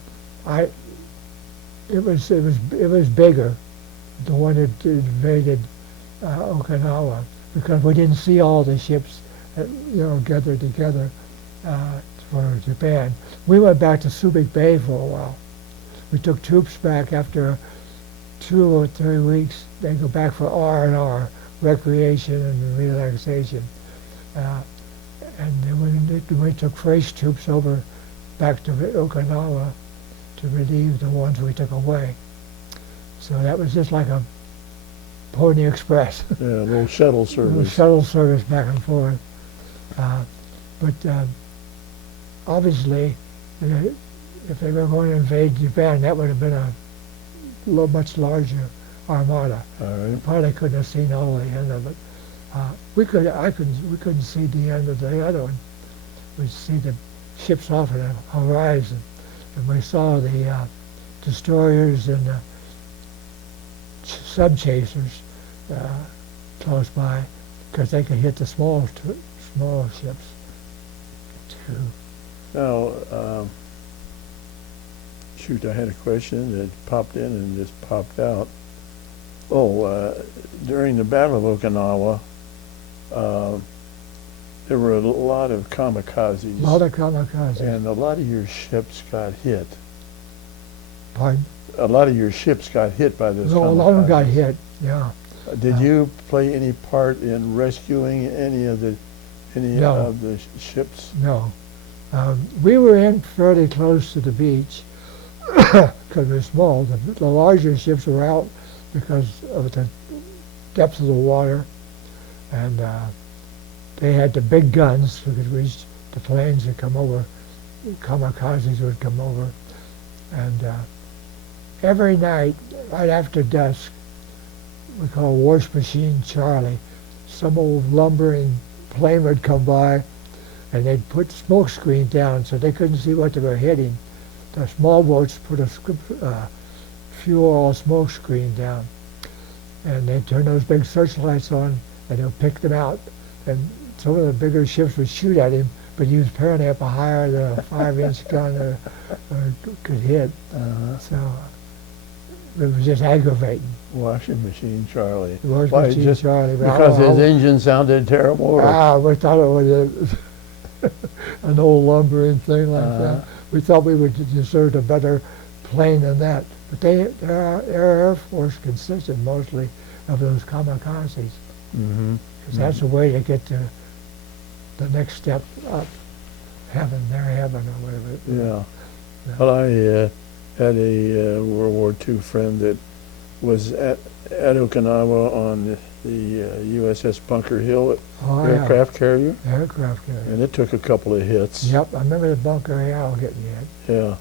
it was bigger, the one that invaded Okinawa, because we didn't see all the ships gathered together for Japan. We went back to Subic Bay for a while. We took troops back after 2 or 3 weeks. They go back for R&R, recreation and relaxation. And then we took fresh troops over back to Okinawa to relieve the ones we took away. So that was just like a Pony Express. Yeah, a little shuttle service. A little shuttle service back and forth. But obviously, if they were going to invade Japan, that would have been a much larger armada. All right. We probably couldn't have seen all the end of it. We couldn't see the end of the other one. We'd see the ships off on the horizon, and we saw the destroyers and the sub-chasers close by, because they could hit the small ships too. Now, shoot, I had a question that popped in and just popped out. During the Battle of Okinawa, there were a lot of kamikazes. A lot of kamikazes. And a lot of your ships got hit. Pardon? A lot of your ships got hit by this. No, a lot of them got hit, yeah. Did you play any part in rescuing any of the ships? No. We were in fairly close to the beach because we're small. The larger ships were out because of the depth of the water, and they had the big guns because the planes would come over, kamikazes would come over, and every night, right after dusk, we call Wash Machine Charlie, some old lumbering plane would come by, and they'd put smoke screen down so they couldn't see what they were hitting. The small boats put a fuel oil smoke screen down, and they'd turn those big searchlights on, and they'll pick them out. And some of the bigger ships would shoot at him, could use paranappa higher than a 5-inch gun could hit. So it was just aggravating. Washing machine Charlie. Washing Why, machine just Charlie. because his engine sounded terrible? Or? We thought it was an old lumbering thing like that. We thought we would deserve a better plane than that. But their Air Force consisted mostly of those kamikazes. Because that's a way to get to the next step up, heaven, their heaven or whatever. Yeah. Well, I had a World War II friend that was at Okinawa on the USS Bunker Hill aircraft carrier. Aircraft carrier. And it took a couple of hits. Yep, I remember the Bunker Hill getting hit. Yeah.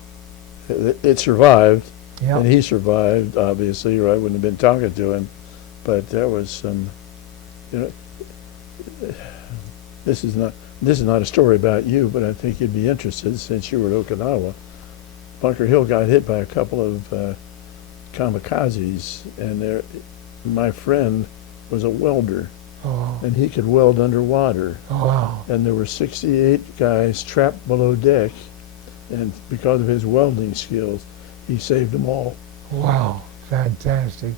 It survived. Yep. And he survived, obviously, or I wouldn't have been talking to him. But there was some, this is not a story about you, but I think you'd be interested since you were at Okinawa. Bunker Hill got hit by a couple of kamikazes, and my friend was a welder, and he could weld underwater. Wow. And there were 68 guys trapped below deck, and because of his welding skills, he saved them all. Wow, fantastic,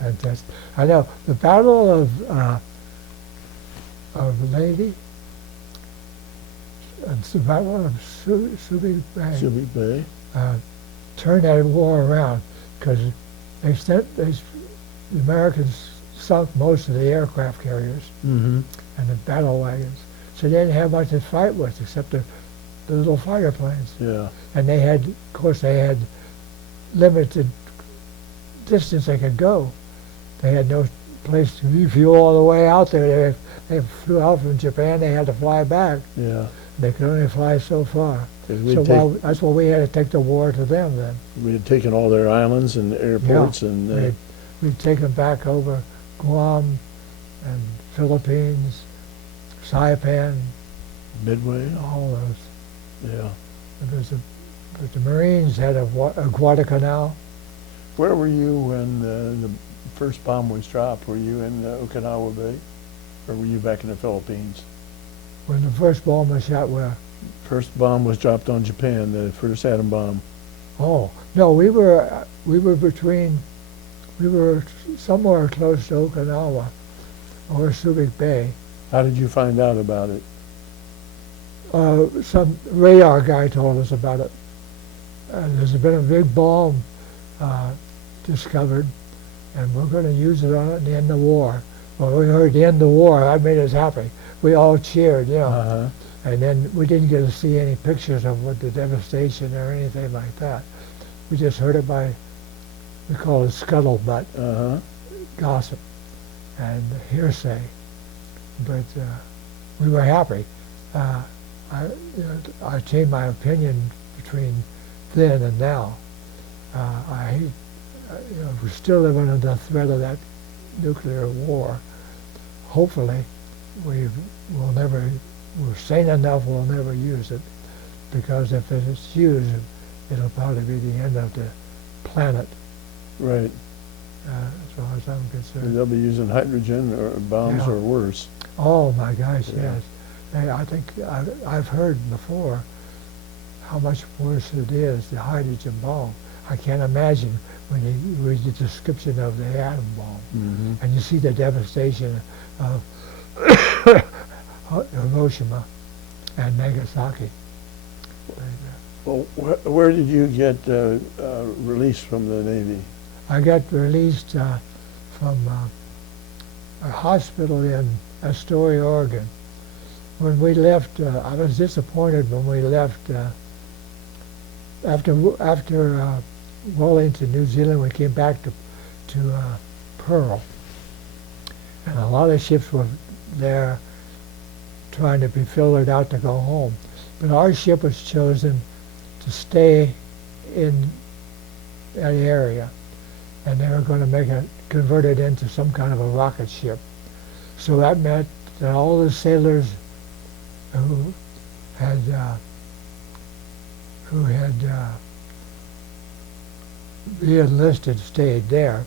fantastic. I know the Battle of Lady, the Battle of Subic Bay. Subic Bay. Turned that war around because the Americans sunk most of the aircraft carriers and the battle wagons, so they didn't have much to fight with except the little fighter planes. Yeah. And they had limited distance they could go. They had no place to refuel all the way out there. They flew out from Japan. They had to fly back. Yeah. They could only fly so far. So that's why we had to take the war to them then. We had taken all their islands and airports, and we'd taken back over Guam and Philippines, Saipan, Midway, all those. Yeah. But the Marines had a Guadalcanal. Where were you when the first bomb was dropped? Were you in Okinawa Bay, or were you back in the Philippines? When the first bomb was shot, where? First bomb was dropped on Japan, the first atom bomb. Oh no, we were somewhere close to Okinawa or Subic Bay. How did you find out about it? Some radar guy told us about it. There's been a big bomb discovered, and we're going to use it on it and end the war. Well, we heard the end of the war. That made us happy. We all cheered, And then we didn't get to see any pictures of what the devastation or anything like that. We just heard it we call it scuttlebutt, gossip, and hearsay. But we were happy. I changed my opinion between then and now. We're still living under the threat of that nuclear war. Hopefully, we're sane enough we'll never use it, because if it's used, it'll probably be the end of the planet. Right. As far as I'm concerned. They'll be using hydrogen or bombs or worse. Oh my gosh, yes. I think I've heard before how much worse it is, the hydrogen bomb. I can't imagine when you read the description of the atom bomb and you see the devastation of Hiroshima and Nagasaki. Well, where did you get released from the Navy? I got released from a hospital in Astoria, Oregon. When we left, I was disappointed when we left. After Wellington, New Zealand, we came back to Pearl, and a lot of ships were there trying to be filtered out to go home. But our ship was chosen to stay in that area, and they were going to convert it into some kind of a rocket ship. So that meant that all the sailors who had re-enlisted stayed there,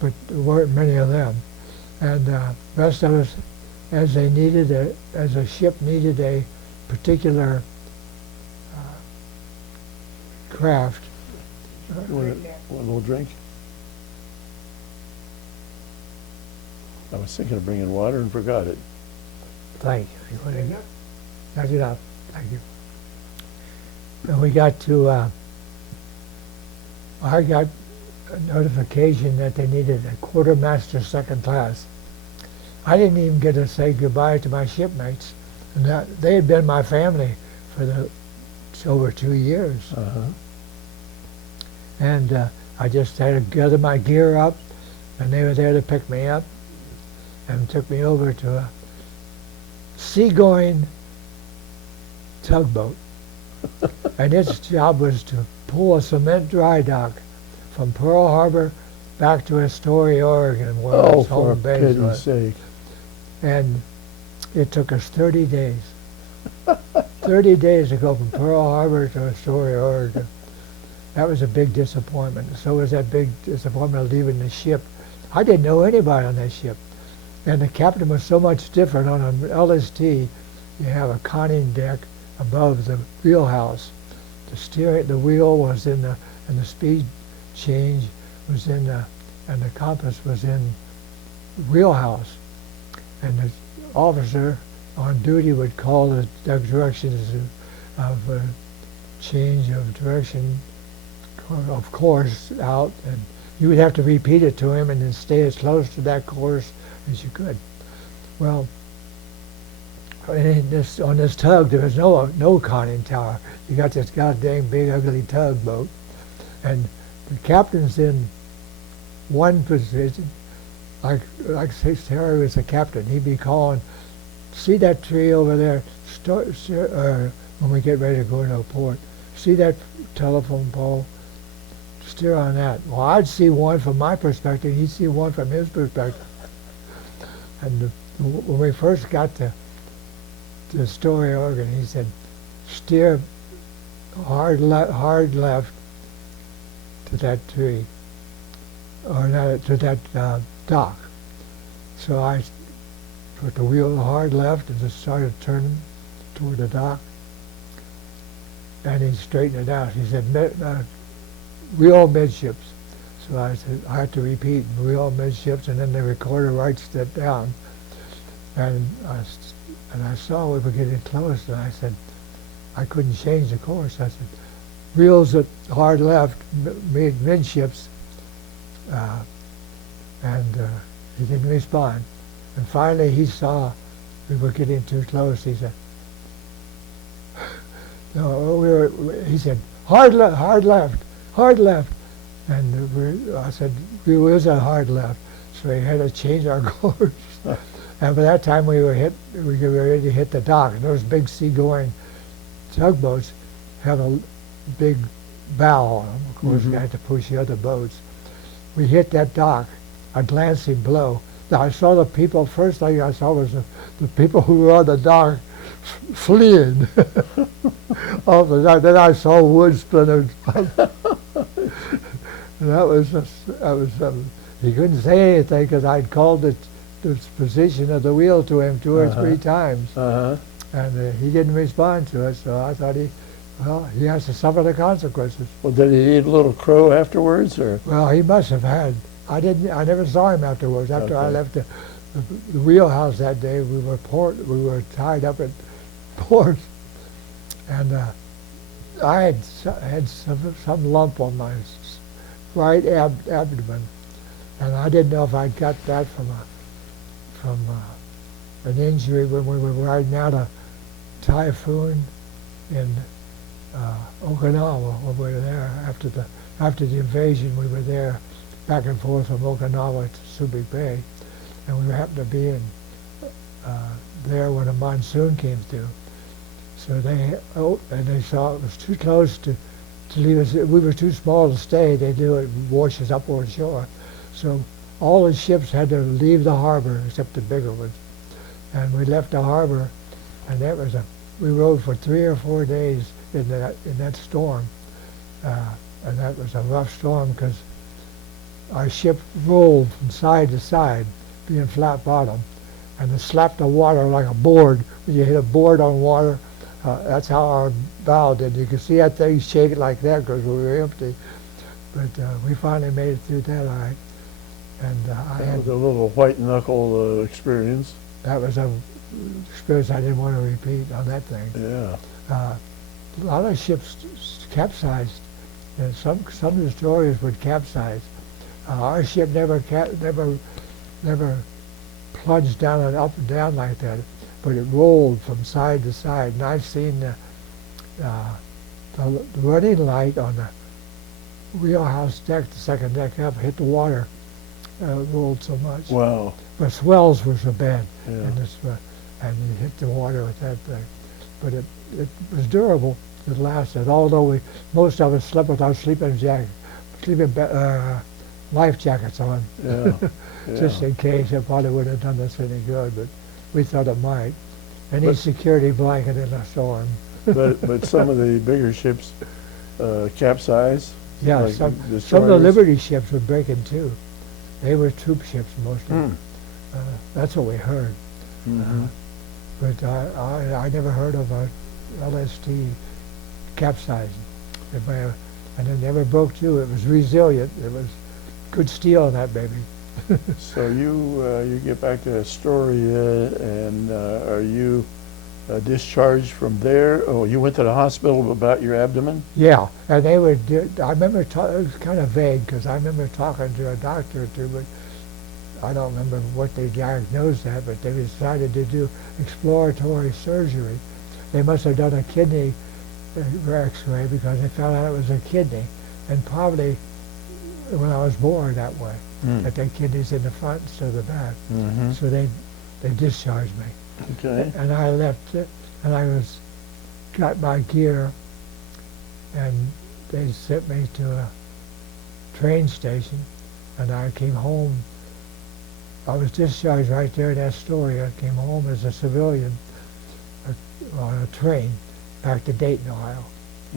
but there weren't many of them. And the rest of us, as a ship needed a particular craft. You want a little drink? I was thinking of bringing water and forgot it. Thank you. You want to knock it up? Thank you. And we got to, I got a notification that they needed a quartermaster second class. I didn't even get to say goodbye to my shipmates. And they had been my family for over 2 years. Uh-huh. And I just had to gather my gear up, and they were there to pick me up and took me over to a seagoing tugboat. And its job was to pull a cement dry dock from Pearl Harbor back to Astoria, Oregon, where its for home base pity's was. sake. And it took us 30 days. 30 days to go from Pearl Harbor to Astoria, Oregon. That was a big disappointment. So was that big disappointment of leaving the ship. I didn't know anybody on that ship. And the captain was so much different. On an LST, you have a conning deck above the wheelhouse. The wheel was in the, and the speed change was in the, and the compass was in the wheelhouse. And the officer on duty would call the directions of change of direction, of course, out, and you would have to repeat it to him and then stay as close to that course as you could. Well, on this tug, there was no conning tower. You got this goddamn big, ugly tugboat, and the captain's in one position. Like say Terry was the captain, he'd be calling, "See that tree over there? When we get ready to go into a port, see that telephone pole? Steer on that." Well, I'd see one from my perspective, he'd see one from his perspective. And when we first got to Astoria, Oregon, he said, "Steer hard left to that tree, or not, to that dock." So I put the wheel hard left and just started turning toward the dock. And he straightened it out. He said, "Wheel midships." So I said, I had to repeat, "Wheel midships," and then the recorder writes that down. And I saw we were getting close, and I said, I couldn't change the course. I said, "Wheels at hard left, midships," and he didn't respond. And finally he saw we were getting too close. He said, he said, hard left. And I said, "We was a hard left." So he had to change our course. And by that time we were ready to hit the dock. And those big seagoing tugboats have a big bow on them. Of course, we had to push the other boats. We hit that dock, a glancing blow. Now, I saw the people, first thing I saw was the people who were on the dock fleeing off the dock. Then I saw wood splinters. And that was he couldn't say anything because I'd called the position of the wheel to him 2 or 3 times. And he didn't respond to it, so I thought he has to suffer the consequences. Well, did he eat a little crow afterwards, or? Well, he must have had. I never saw him afterwards. After I left the wheelhouse that day, we were tied up at port, and I had some lump on my right abdomen, and I didn't know if I'd got that from an injury when we were riding out a typhoon in Okinawa. When we were there after the invasion, we were there back and forth from Okinawa to Subic Bay, and we happened to be in there when a monsoon came through. So they saw it was too close to leave us. We were too small to stay. They knew it washes up on shore. So all the ships had to leave the harbor except the bigger ones. And we left the harbor, and we rode for 3 or 4 days in that storm. And that was a rough storm because our ship rolled from side to side, being flat bottom, and it slapped the water like a board. When you hit a board on water, That's how our bow did. You could see that thing shake like that because we were empty. But we finally made it through that all right. And I That had, was a little white knuckle experience. that was a experience I didn't want to repeat on that thing. Yeah. A lot of ships capsized. And some destroyers would capsize. Our ship never plunged down and up and down like that, but it rolled from side to side. And I've seen the running light on the wheelhouse deck, the second deck up, hit the water. Rolled so much. Wow. But swells were so bad, Yeah. and you hit the water with that thing. But it was durable. It lasted. Although most of us slept with our life jackets on, Yeah. just Yeah. in case. It probably wouldn't have done us any good, but we thought it might. Any But- security blanket in a storm. but some of the bigger ships capsize. Yeah, like some of the destroyers. Liberty ships would break in two. They were troop ships mostly. Hmm. That's what we heard. Mhm. But I never heard of a LST capsizing. And it never broke too. It was resilient. It was good steel in that baby. So you get back to Astoria, and are you discharged from there? Oh, you went to the hospital about your abdomen? Yeah, and they would I remember, it was kind of vague because I remember talking to a doctor or two, but I don't remember what they diagnosed that, but they decided to do exploratory surgery. They must have done a kidney x-ray because they found out it was a kidney, and probably when I was born that way, that their kidney's in the front instead of the back. Mm-hmm. So they discharged me. Okay. And I left it, and I got my gear, and they sent me to a train station, and I came home. I was discharged right there in Astoria. I came home as a civilian on a train back to Dayton, Ohio.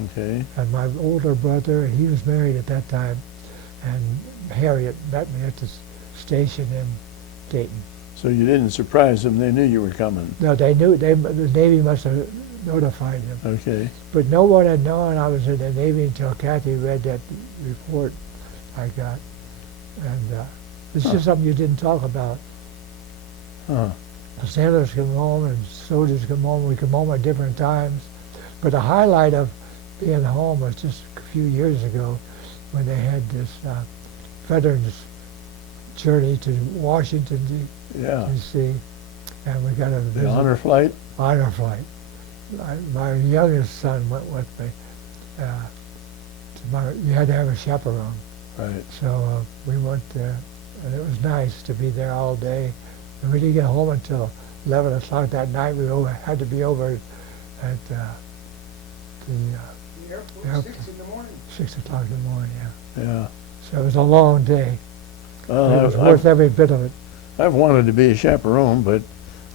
Okay. And my older brother, he was married at that time, and Harriet met me at the station in Dayton. So you didn't surprise them; they knew you were coming. No, they knew. The Navy must have notified them. Okay. But no one had known I was in the Navy until Kathy read that report I got. And it's just something you didn't talk about. Huh. The sailors come home and soldiers come home. We come home at different times. But the highlight of being home was just a few years ago when they had this veterans journey to Washington, Yeah. D.C. And we got a The honor flight. honor flight. My youngest son went with me. You had to have a chaperone. Right. So we went there, and it was nice to be there all day. And we didn't get home until 11 o'clock that night. We had to be over at the airport, 6 in the morning. 6 o'clock in the morning, yeah. Yeah. So it was a long day. But it was I've, worth every bit of it. I've wanted to be a chaperone, but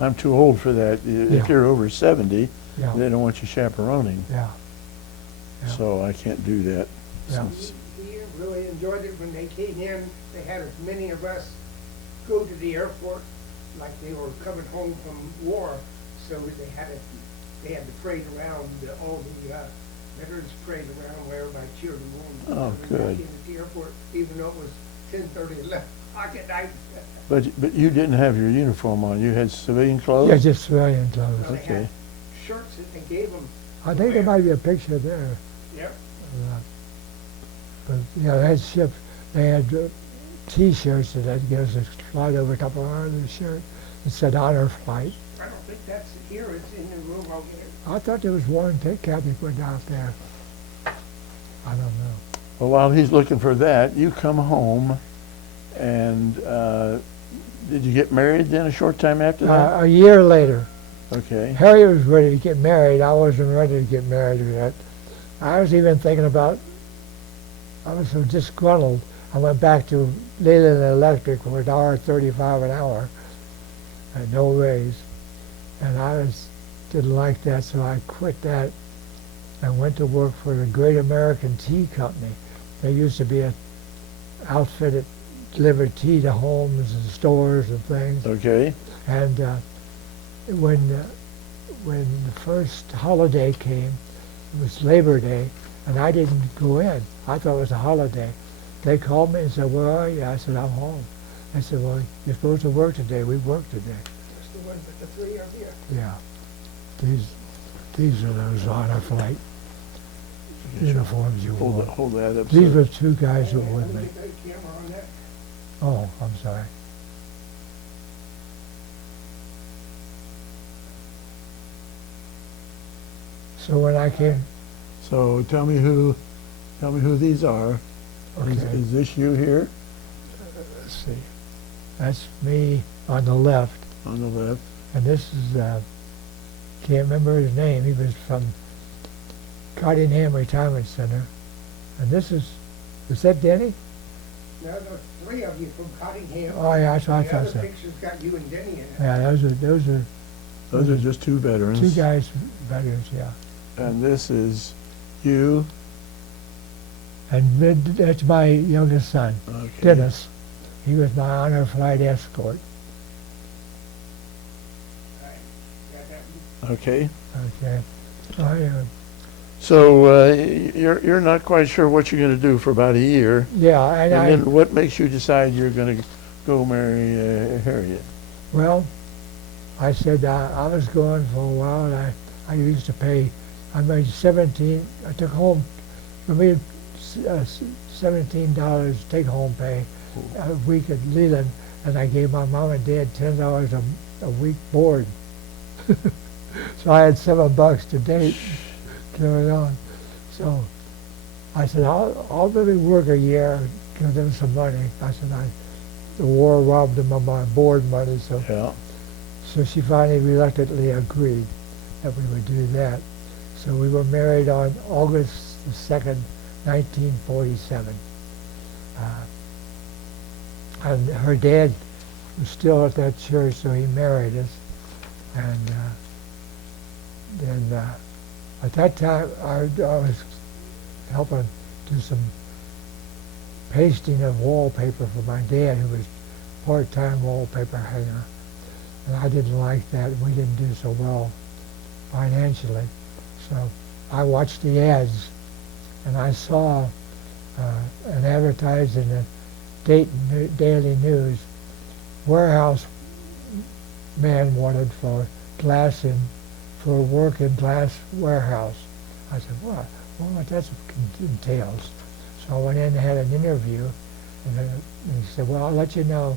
I'm too old for that. Yeah. If you're over 70, Yeah, they don't want you chaperoning. yeah. Yeah. So I can't do that. Yeah. Since- We really enjoyed it when they came in. They had as many of us go to the airport like they were coming home from war. So they had to parade around, all the veterans parade around where everybody cheered them on. Oh, So we good. got in at the airport, even though it was 10:30, 11 o'clock at night. But you didn't have your uniform on. You had civilian clothes? Yeah, just civilian clothes. They Okay. had shirts that they gave them. I think there might be a picture there. Yep. But yeah, they had ships. They had T-shirts that they'd give us a slide over top of our other shirt. It said honor flight. I don't think that's here. It's in the room over there. I thought there was one Kathy put out there. I don't know. Well, while he's looking for that, you come home, and did you get married then a short time after that? A year later, Okay. Harry was ready to get married. I wasn't ready to get married yet. I was even thinking about, I was so disgruntled, I went back to Leland Electric for $1.35 an hour and no raise. And didn't like that, so I quit that and went to work for the Great American Tea Company. There used to be an outfit that delivered tea to homes and stores and things. Okay. And when when the first holiday came, it was Labor Day, and I didn't go in. I thought it was a holiday. They called me and said, "Where are you?" I said, "I'm home." They said, "Well, you're supposed to work today. We work today." That's the ones that the three are here. Yeah. These are those honor flight uniforms you wore. Hold that up. These so- were two guys that were with Let me. me get the camera on that. Oh, I'm sorry. So when I came, So tell me who these are. okay, Is this you here let's see. That's me on the left, on the left? and this is, can't remember his name. He was from Cottingham Retirement Center. And this is that Denny? Now, there's three of you from Cottingham. Oh, yeah, that's what I The thought other so. picture's got you and Denny in it. Yeah, Those are just two veterans. two guys, veterans, yeah. And this is you. And that's my youngest son, Okay. Dennis. He was my honor flight escort. Right. Yeah, that- Okay. Okay. So you're not quite sure what you're going to do for about a year, Yeah, and and then what makes you decide you're going to go marry Harriet? well, I said I was going for a while, and I used to pay. I made 17. I took home. I made $17 take home pay a week at Leland, and I gave my mom and dad $10 a week board. So I had $7 to date. Carry on. So I said, I'll really work a year, give them some money. I said, the war robbed them of my board money, so Yeah. so she finally reluctantly agreed that we would do that. So we were married on August the 2nd, 1947. And her dad was still at that church, so he married us. And then at that time, I was helping do some pasting of wallpaper for my dad, who was part-time wallpaper hanger. And I didn't like that. We didn't do so well financially. So I watched the ads, and I saw an advertised in the Dayton Daily News, warehouse man wanted for work in glass warehouse. I said, what? Well, what that entails. So I went in and had an interview, and he said, well, I'll let you know.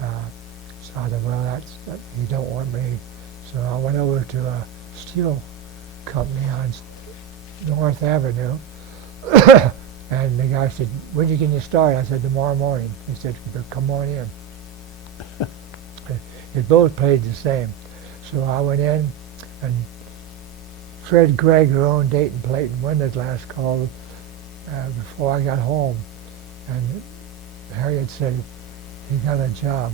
So I said, well, you don't want me. So I went over to a steel company on North Avenue, and the guy said, when you get started? I said, tomorrow morning. He said, come on in. It both paid the same. So I went in, and Fred Gregg, who owned Dayton Plate and Window Glass, called before I got home, and Harriet said he got a job,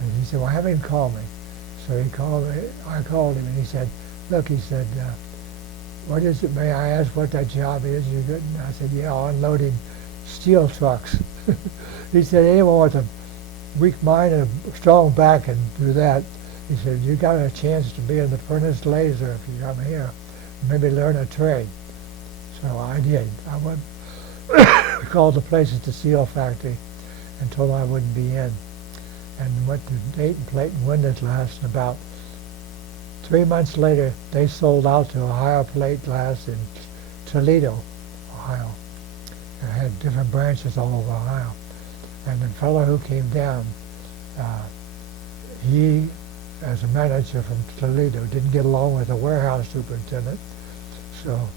and he said, well, have him call me. So he called me. I called him, and he said, look, he said, what is it? May I ask what that job is? You good? And I said, yeah, unloading steel trucks. He said, anyone with a weak mind and a strong back can do that. He said, you got a chance to be in the furnace laser if you come here, maybe learn a trade. So I did. I went, called the place at the steel factory and told them I wouldn't be in, and went to Dayton Plate and Window Glass. And about 3 months later, they sold out to Ohio Plate Glass in Toledo, Ohio. They had different branches all over Ohio. And the fellow who came down, he, as a manager from Toledo, didn't get along with the warehouse superintendent, so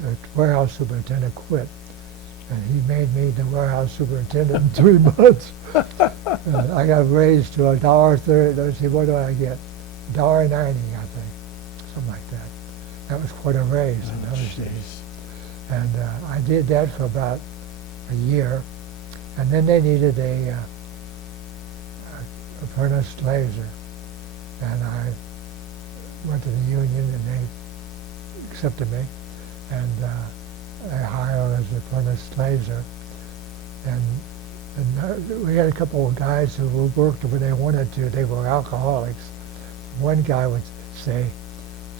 the warehouse superintendent quit. And he made me the warehouse superintendent in 3 months. I got raised to $1.30. Let's see, what do I get? $1.90, I think, something like that. That was quite a raise in those days. And I did that for about a year, and then they needed a furnace laser, and I went to the union, and they accepted me, and they hired as a furnace laser. And we had a couple of guys who worked when they wanted to. They were alcoholics. One guy would say,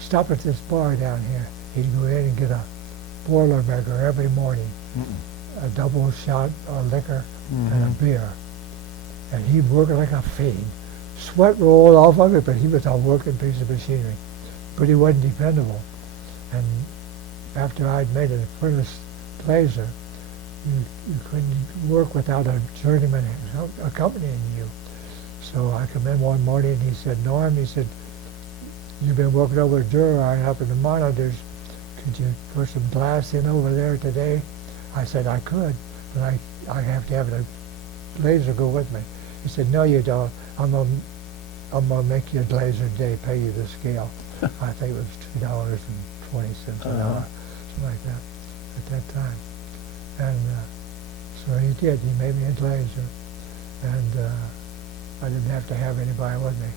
stop at this bar down here. He'd go in and get a Boilermaker every morning, a double shot of liquor and a beer. And he'd work like a fiend. Sweat rolled off of it, but he was a working piece of machinery. But he wasn't dependable. And after I'd made an apprentice glazer, you couldn't work without a journeyman accompanying you. So I come in one morning and he said, Norm, he said, you've been working over at Juror up in the monitors. Could you put some glass in over there today? I said I could, but I have to have the glazer go with me. He said, no, you don't. I'm gonna make you a glazer today, pay you the scale. I think it was $2.20 an hour, something like that, at that time. And so he did. He made me a glazer, and I didn't have to have anybody with me.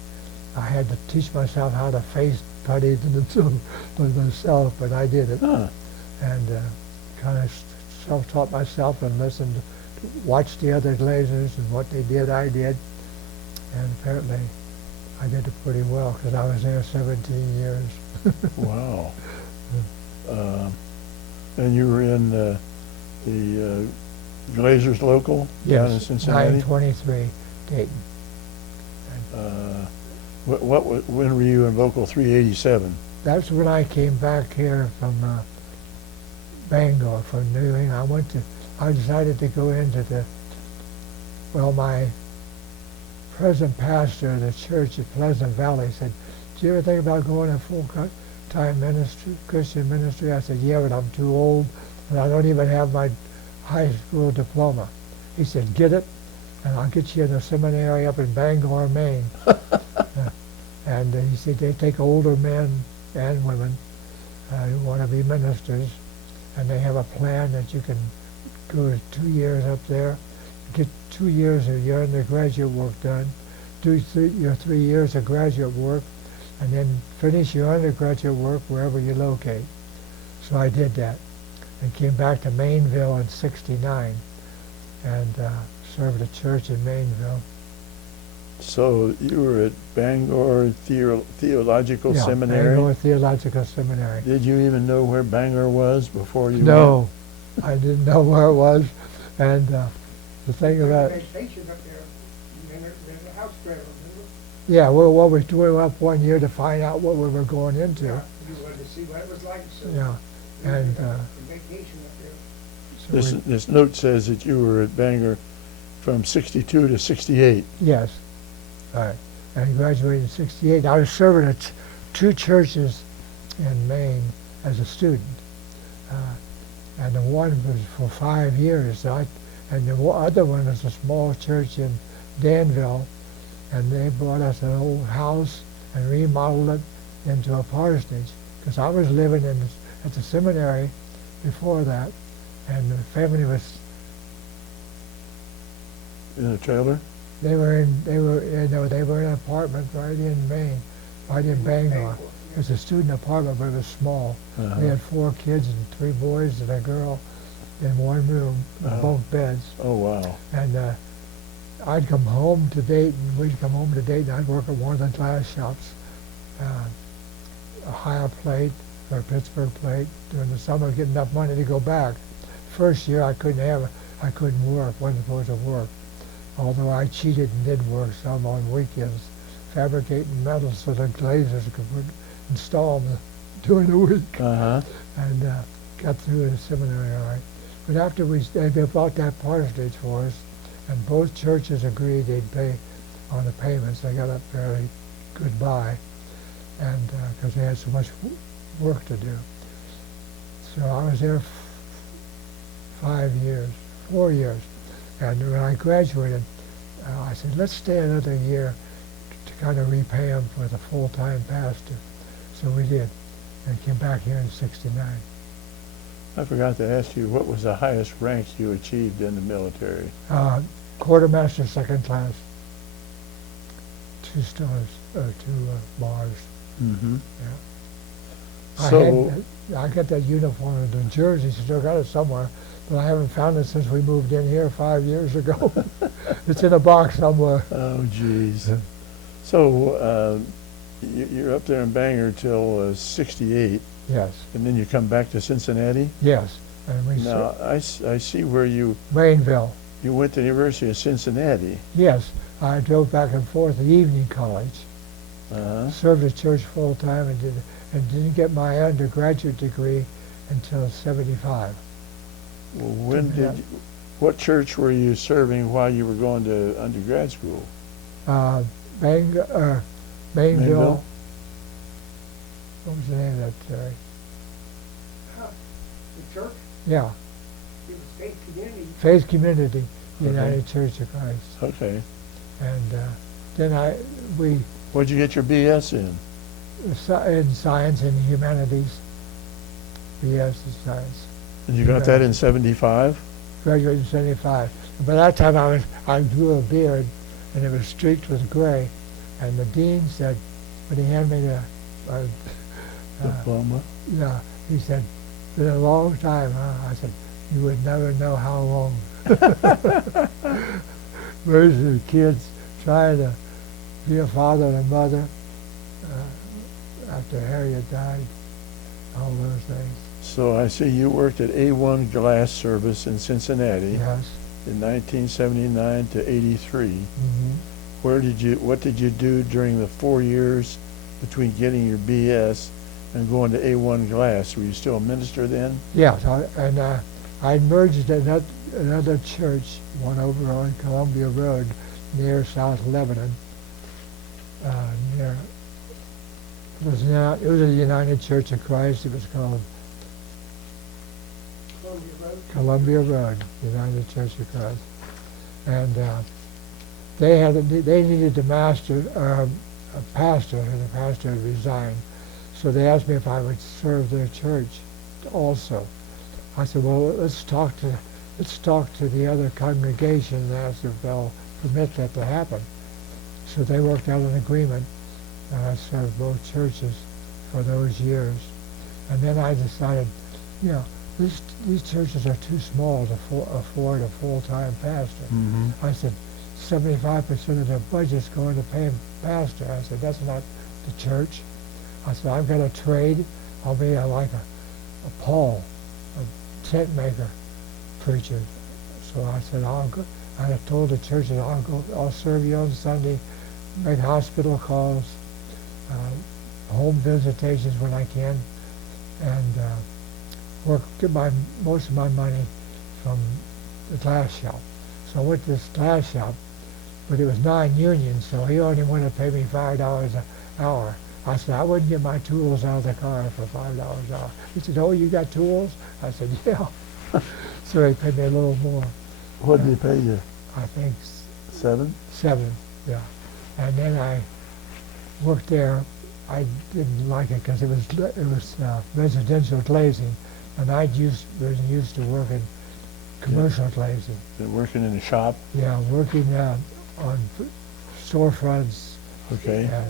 I had to teach myself how to face putty myself, but I did it. And kind of self-taught myself and listened, watched the other glazers and what they did, I did. And apparently I did it pretty well because I was there 17 years. Wow. And you were in the Glazers local down in Cincinnati? 923 Dayton. When were you in Local 387? That's when I came back here from Bangor, from New England. I decided to go into my present pastor of the church at Pleasant Valley said, do you ever think about going to full-time ministry, Christian ministry? I said, yeah, but I'm too old, and I don't even have my high school diploma. He said, get it, and I'll get you in a seminary up in Bangor, Maine. And he said they take older men and women who want to be ministers, and they have a plan that you can go 2 years up there, get 2 years of your undergraduate work done, do your 3 years of graduate work, and then finish your undergraduate work wherever you locate. So I did that and came back to Maineville in '69 and served a church in Maineville. So you were at Bangor Theological Seminary? Bangor Theological Seminary. Did you even know where Bangor was before you went? No, I didn't know where it was. And the thing about Vacation up there, and there's a house driver, remember? yeah, well, we went up one year to find out what we were going into. Yeah, you wanted to see what it was like, so. Yeah, we and went on vacation up there. so This note says that you were at Bangor from 62 to 68. yes, right. And I graduated in '68. I was serving at two churches in Maine as a student, and the one was for 5 years. And the other one was a small church in Danville, and they brought us an old house and remodeled it into a parsonage. Because I was living at the seminary before that, and the family was. In a trailer? They were in an apartment right in Maine, right in Bangor. It was a student apartment, but it was small. We had 4 kids and 3 boys and a girl in one room, bunk beds. Oh, wow. And I'd come home to Dayton. We'd come home to Dayton. I'd work at one of the glass shops, a higher plate or a Pittsburgh plate during the summer, get enough money to go back. First year I couldn't work, wasn't supposed to work. Although I cheated and did work some on weekends, fabricating metals so the glazers could install them during the week. And got through the seminary all right. But after they bought that parsonage for us, and both churches agreed they'd pay on the payments. They got a fairly good buy, and because they had so much work to do. So I was there 4 years. And when I graduated, I said, let's stay another year to kind of repay them for the full-time pastor. So we did, and came back here in '69. I forgot to ask you, what was the highest rank you achieved in the military? Quartermaster, second class. 2 stars, 2 bars. Mm-hmm. Yeah. So, I got that uniform in New Jersey, still got it somewhere, but I haven't found it since we moved in here 5 years ago. It's in a box somewhere. oh, geez. So, you're up there in Bangor till 68, Yes, and then you come back to Cincinnati? yes. And we Now, I see where you Mainville. went to the University of Cincinnati. Yes, I drove back and forth to evening college. Uh-huh. Served the church full time and didn't get my undergraduate degree until '75. Well, Yeah. what church were you serving while you were going to undergrad school? Mainville. Mainville? What was the name of that church? Huh. The church, Yeah, it was Faith Community. Faith Community, Okay. United Church of Christ. Okay. And then we What'd you get your BS in? in science and humanities. BS in science. And you got that in 75? Graduated in '75. By that time I grew a beard and it was streaked with gray. And the dean said, when he handed me the Diploma? yeah, he said, "Been a long time, huh?" I said, "You would never know how long." Where's the kids trying to be a father and a mother after Harriet died, all those things. So I see you worked at A1 Glass Service in Cincinnati Yes. in 1979 to 83. Mm-hmm. What did you do during the 4 years between getting your BS and going to A1 Glass? Were you still a minister then? Yes, I merged another church, one over on Columbia Road near South Lebanon. It was a United Church of Christ. It was called Columbia Road. Columbia Road, United Church of Christ, and they needed a pastor, and the pastor had resigned, so they asked me if I would serve their church also. I said, well, let's talk to the other congregation and ask if they'll permit that to happen. So they worked out an agreement, and I served both churches for those years. And then I decided, these churches are too small to afford a full-time pastor. Mm-hmm. I said, 75% of their budget's going to pay a pastor. I said, that's not the church. I said, I've got a trade. I'll be like a Paul, a tent maker, preacher. So I said, I'll go. I told the church that I'll serve you on Sunday, make hospital calls, home visitations when I can, and get most of my money from the glass shop. So I went to this glass shop, but it was non-union, so he only wanted to pay me $5 an hour. I said, I wouldn't get my tools out of the car for $5 an hour. He said, oh, you got tools? I said, yeah. So he paid me a little more. What did he pay you? I think 7? 7, yeah. And then I worked there. I didn't like it because it was residential glazing, and was used to working commercial glazing. Been working in a shop? Yeah, working on storefronts Okay. and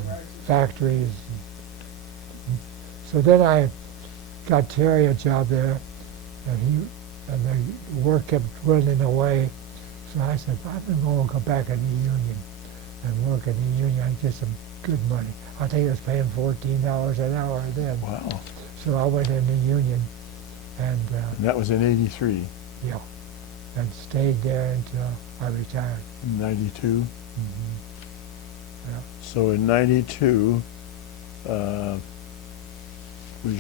factories. So then I got Terry a job there, and the work kept running away. So I said, I'm going to go back in the union and work in the union. I get some good money. I think it was paying $14 an hour then. Wow. So I went in the union and And that was in 83, yeah, and stayed there until I retired. 92. Mm-hmm. So in 92, was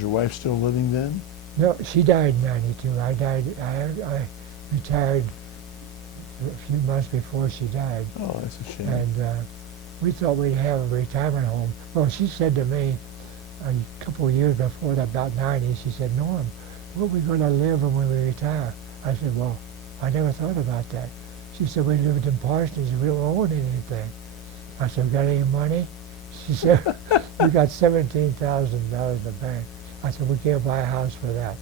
your wife still living then? No, she died in 92. I retired a few months before she died. Oh, that's a shame. And we thought we'd have a retirement home. Well, she said to me a couple of years before that, about 90, she said, Norm, where are we going to live when we retire? I said, well, I never thought about that. She said, we lived in Parsons, we don't own anything. I said, we got any money? She said, we got $17,000 in the bank. I said, we can't buy a house for that.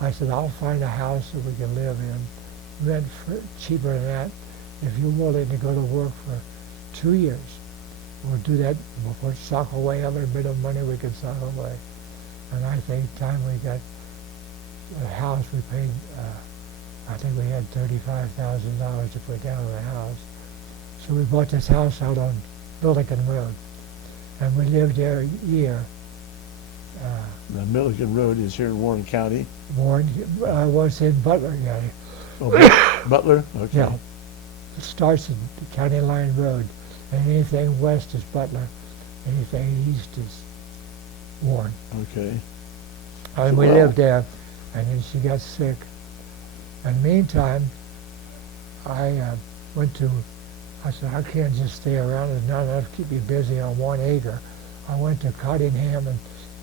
I said, I'll find a house that we can live in, rent for cheaper than that. If you're willing to go to work for 2 years, we'll do that. We'll sock away every bit of money we can sock away. And I think the time we got the house, we paid, I think we had $35,000 to put down on the house. So we bought this house out on Billiken Road. and we lived there a year. The Milligan Road is here in Warren County. Warren was in Butler County. Oh, Butler? Okay. Yeah. It starts at the County Line Road, and anything west is Butler, anything east is Warren. Okay. And we Well- lived there, and then she got sick. In the meantime, I said, I can't just stay around. There's not enough to keep me busy on 1 acre. I went to Cottingham and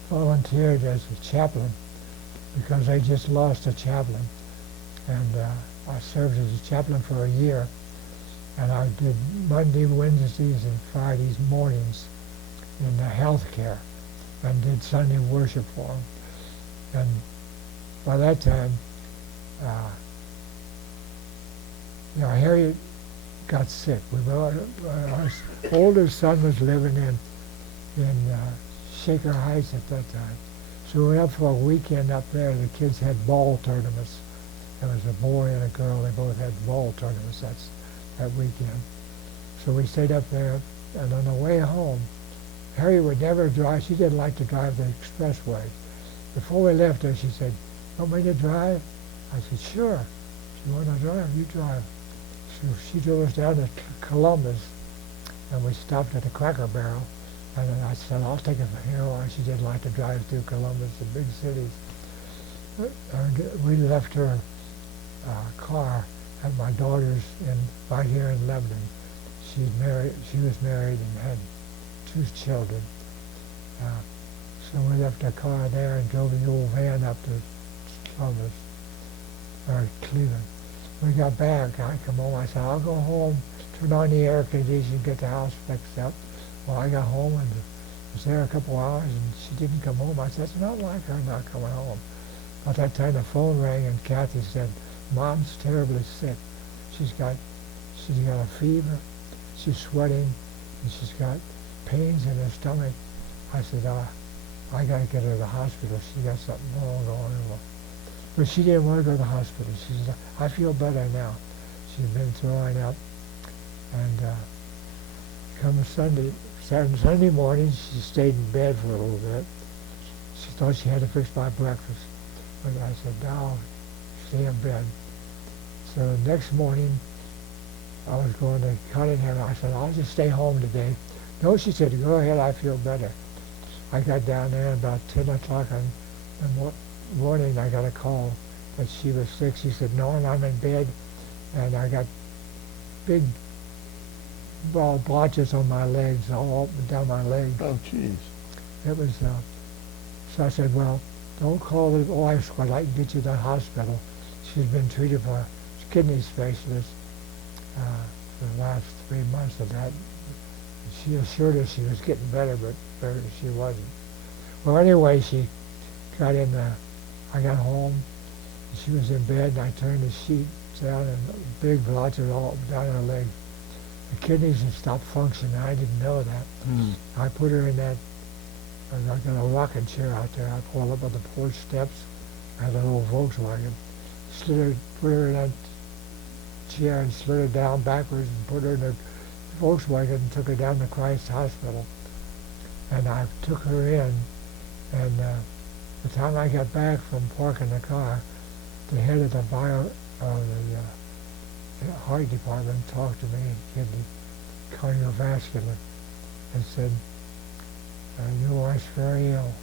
volunteered as a chaplain because they just lost a chaplain. And I served as a chaplain for a year. And I did Monday, Wednesdays, and Fridays mornings in the health care and did Sunday worship for them. And by that time, Harriet got sick. Our older son was living in Shaker Heights at that time. So we went up for a weekend up there. The kids had ball tournaments. There was a boy and a girl. They both had ball tournaments that weekend. So we stayed up there, and on the way home, Harriet would never drive. She didn't like to drive the expressway. Before we left her, she said, "Want me to drive?" I said, "Sure. If you want to drive, you drive." So she drove us down to Columbus, and we stopped at the Cracker Barrel. And then I said, "I'll take it from here on." She didn't like to drive through Columbus, the big cities. And we left her car at my daughter's right here in Lebanon. She was married and had 2 children. So we left our car there and drove the old van up to Columbus, or Cleveland. We got back, I come home, I said, "I'll go home, turn on the air conditioning, get the house fixed up." Well, I got home and was there a couple hours and she didn't come home. I said, "It's not like her not coming home." By that time the phone rang and Kathy said, "Mom's terribly sick. She's got a fever, she's sweating, and she's got pains in her stomach." I said, I got to get her to the hospital. She got something wrong going on. But she didn't want to go to the hospital. She said, "I feel better now." She's been throwing up. And come Sunday morning, she stayed in bed for a little bit. She thought she had to fix my breakfast. But I said, "No, stay in bed." So the next morning, I was going to Cunningham. I said, "I'll just stay home today." "No," she said, "go ahead, I feel better." I got down there about 10 o'clock in the morning. I got a call that she was sick. She said, "Norm, I'm in bed, and I got big blotches on my legs, all up and down my legs." Oh, jeez. It was, so I said, "Well, don't call the wife squad. I can get you to the hospital." She's been treated for a kidney specialist for the last 3 months of that. She assured us she was getting better, but she wasn't. Well, anyway, she got in I got home, and she was in bed, and I turned the sheet down, and big blotches all up down her leg. The kidneys had stopped functioning. I didn't know that. I put her in that, I got a rocking chair out there. I pulled up on the porch steps. I had an old Volkswagen. Put her in that chair and slid her down backwards and put her in the Volkswagen and took her down to Christ Hospital. And I took her in, and the time I got back from parking the car, the head of the heart department talked to me, kidney cardiovascular, and said, "Your wife's very ill.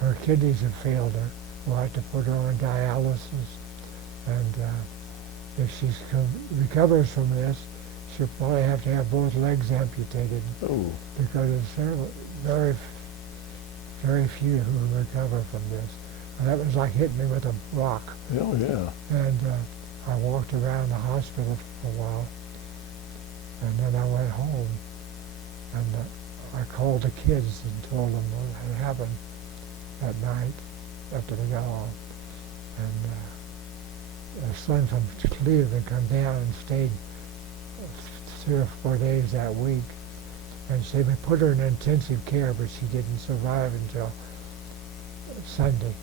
Her kidneys have failed her. We'll have to put her on dialysis, and if she recovers from this, she'll probably have to have both legs amputated." Oh. Because there's very, very few who recover from this. And that was like hitting me with a rock. Oh, yeah. And I walked around the hospital for a while, and then I went home, and I called the kids and told them what had happened that night after they got off. And a son from Cleveland come down and stayed 3 or 4 days that week. And so we put her in intensive care, but she didn't survive until Sunday.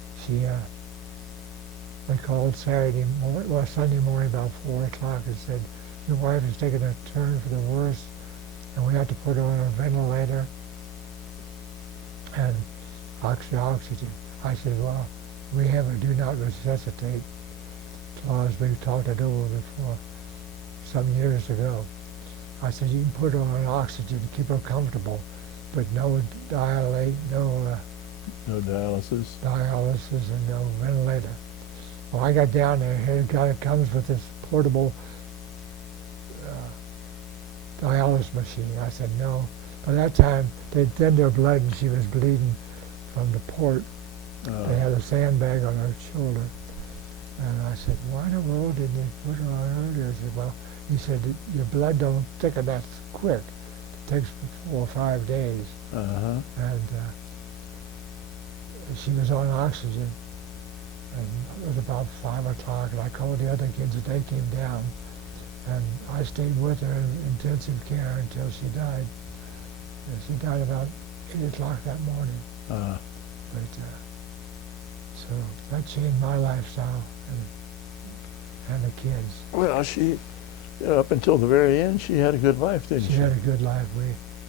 They called Sunday morning about 4 o'clock and said, "Your wife is taking a turn for the worse, and we have to put her on a ventilator, and oxygen. I said, well, we have a do not resuscitate clause. We've talked it over before some years ago. I said, you can put her on oxygen, keep her comfortable, but no dilate, no dialysis. dialysis and no ventilator. Well, I got down there, here the guy comes with this portable dialysis machine. I said, no. By that time, they'd thinned her blood and she was bleeding from the port. They had a sandbag on her shoulder. And I said, why in the world didn't you put her on earlier? I said, well, he said, your blood don't thicken that quick. It takes 4 or 5 days. Uh-huh. And she was on oxygen. And it was about 5 o'clock, and I called the other kids and they came down. And I stayed with her in intensive care until she died. And she died about 8 o'clock that morning. Uh-huh. But, so that changed my lifestyle and the kids. Well, she, up until the very end, she had a good life, didn't she? She had a good life.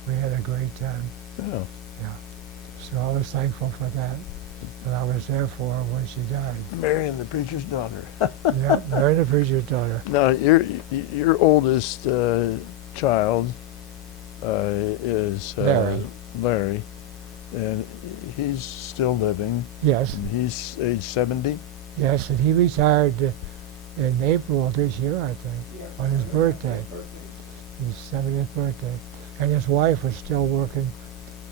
We had a great time. Yeah. Yeah. So I was thankful for that. And I was there for her when she died. Marrying the preacher's daughter. Yeah, married the preacher's daughter. Now, your oldest child is Larry. And he's still living. Yes. And he's age 70. Yes, and he retired in April of this year, I think, Yeah. on his birthday. His 70th birthday. And his wife was still working,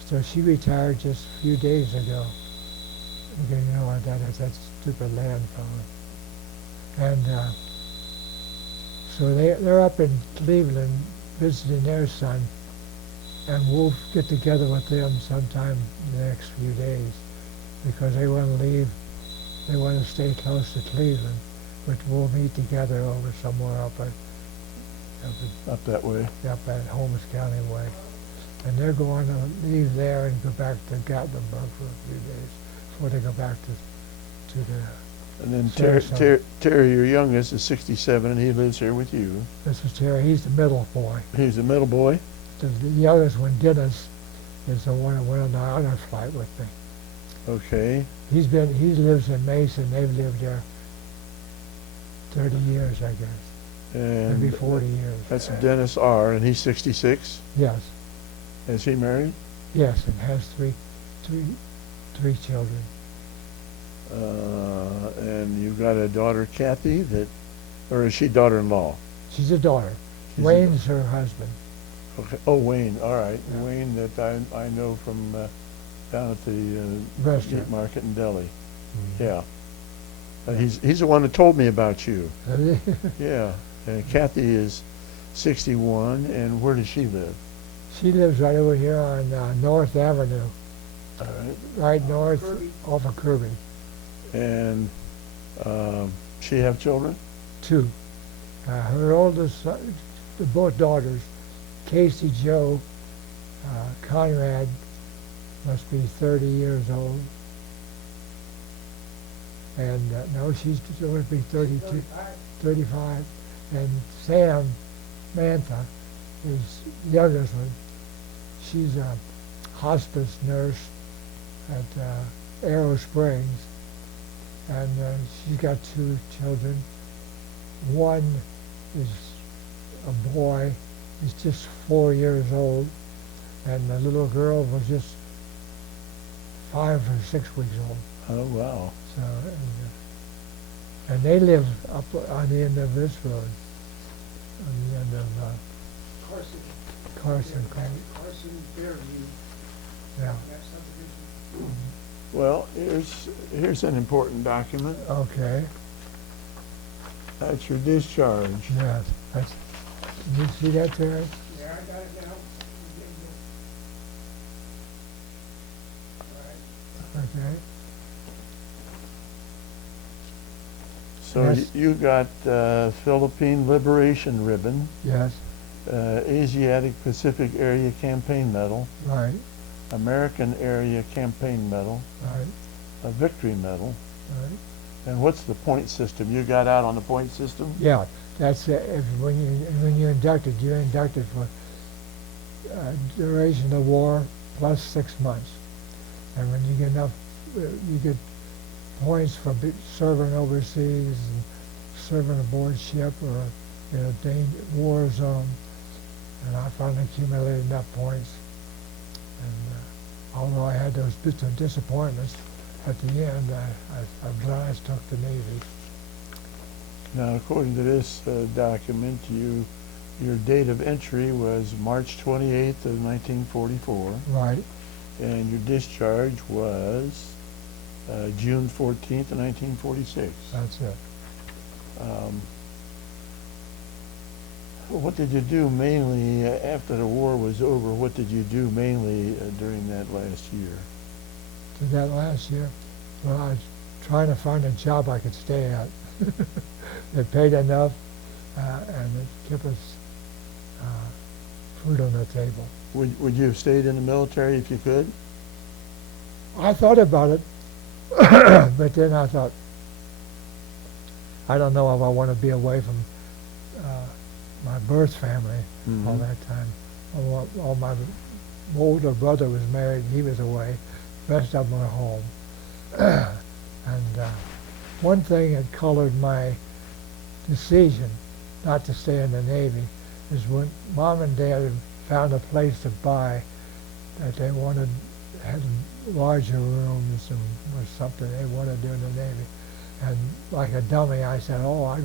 so she retired just a few days ago. Because you know what that is, that stupid land phone. And so they're up in Cleveland visiting their son, and we'll get together with them sometime in the next few days because they want to leave. They want to stay close to Cleveland, but we'll meet together over somewhere up Up that way. at Holmes County way. And they're going to leave there and go back to Gatlinburg for a few days before they go back to the... And then Sarasota. Terry, your youngest, is 67, and he lives here with you. This is Terry. He's the middle boy. He's the middle boy? The youngest one, Dennis, is the one that went on the honor flight with me. Okay. He lives in Mason. They've lived there 30 years, I guess. And Maybe 40 years. that's Dennis R., and he's 66. Yes. Is he married? Yes, and has three children. And you've got a daughter, Kathy, or is she daughter-in-law? She's a daughter. She's Wayne's her husband. Okay. Oh, Wayne. All right. Yeah. Wayne that I know from down at the Restaurant. meat market in Delhi. Mm. Yeah. He's the one that told me about you. Yeah. And Kathy is 61, and where does she live? She lives right over here on North Avenue, All right. right north Kirby. off of Kirby. And she have children? 2. Her oldest, both daughters, Casey Jo, Conrad, must be 30 years old. And no, she's going to be 32, 35. And Sam, Mantha, is the youngest one. She's a hospice nurse at Arrow Springs. And she's got 2 children. One is a boy. He's just 4 years old. And the little girl was just 5 or 6 weeks old. Oh, wow. So, and they live up on the end of this road, on the end of Carson. Carson, Fairview, Yeah. that subdivision. Well, here's an important document. Okay. That's your discharge. Yes. That's. Can you see that, Terry? Yeah, I got it now. All right. Okay. So Yes. you got Philippine Liberation Ribbon, Yes. Asiatic Pacific Area Campaign Medal, Right. American Area Campaign Medal, Right. a Victory Medal. Right. And what's the point system? You got out on the point system? Yeah. That's when you're inducted for duration of war plus 6 months. And when you get enough, you get points for serving overseas and serving aboard ship or in a war zone. And I finally accumulated enough points. And although I had those bits of disappointments, at the end, I'm glad I took the Navy. Now, according to this document, your date of entry was March 28th of 1944. Right. And your discharge was June 14th of 1946. That's it. What did you do mainly after the war was over? What did you do mainly during that last year? To that last year, well, I was trying to find a job I could stay at. They paid enough, and it kept us food on the table. Would you have stayed in the military if you could? I thought about it, but then I thought, I don't know if I want to be away from my birth family all that time. All my older brother was married, he was away. The rest of them were home. And one thing that colored my decision not to stay in the Navy is when Mom and Dad had found a place to buy that they wanted, had larger rooms and or something they wanted to do in the Navy. And like a dummy, I said, oh, I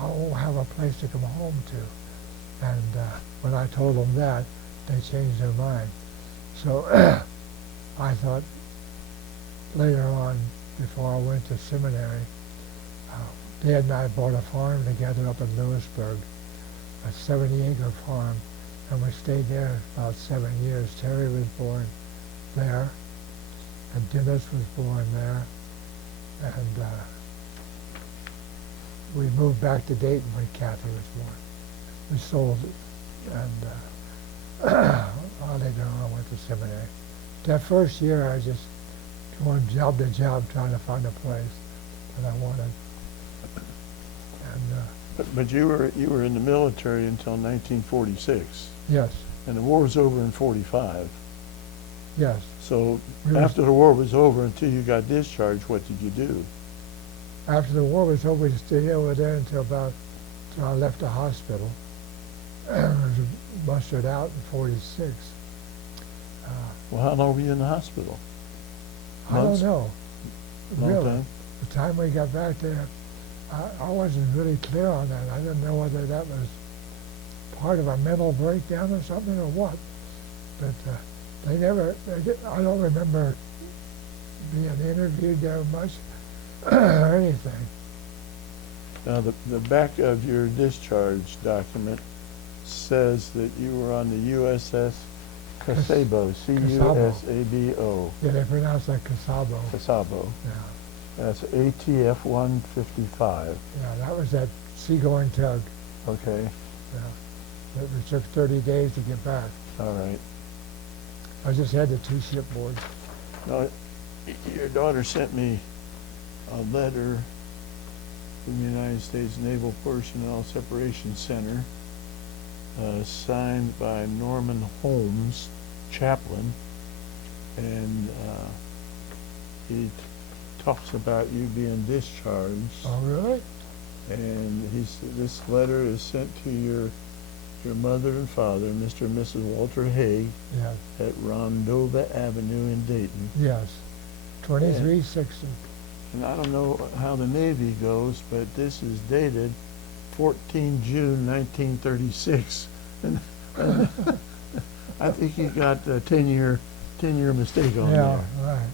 won't have a place to come home to. And when I told them that, they changed their mind. So I thought later on, before I went to seminary, Dad and I bought a farm together up in Lewisburg, a 70-acre farm, and we stayed there about 7 years. Terry was born there, and Dennis was born there, and we moved back to Dayton when Kathy was born. We sold it, and later on I went to seminary. That first year I just going job to job trying to find a place that I wanted. And But you were in the military until 1946. yes, And the war was over in 45. yes. So We after the war was over, until you got discharged, what did you do? After the war was over, we stayed over there until I left the hospital. I was mustered out in 46. Well, how long were you in the hospital? I don't Months? know. Long Really. time? The time we got back there, I wasn't really clear on that. I didn't know whether that was part of a mental breakdown or something or what. But I don't remember being interviewed there much or anything. Now, the back of your discharge document says that you were on the USS Cusabo, C-U-S-A-B-O. Yeah, they pronounce that Cusabo. Cusabo. Yeah. That's ATF 155. Yeah, that was that seagoing tug. Okay. Yeah. It took 30 days to get back. All right. I just had the 2 shipboards. Now, your daughter sent me a letter from the United States Naval Personnel Separation Center, signed by Norman Holmes, chaplain, and he talks about you being discharged. Oh, really? And this letter is sent to your mother and father, Mr. and Mrs. Walter Haag, Yes. at Rondova Avenue in Dayton. Yes. 2360. And I don't know how the Navy goes, but this is dated 14 June 1936. And I think you got a 10-year mistake on Yeah, there. right.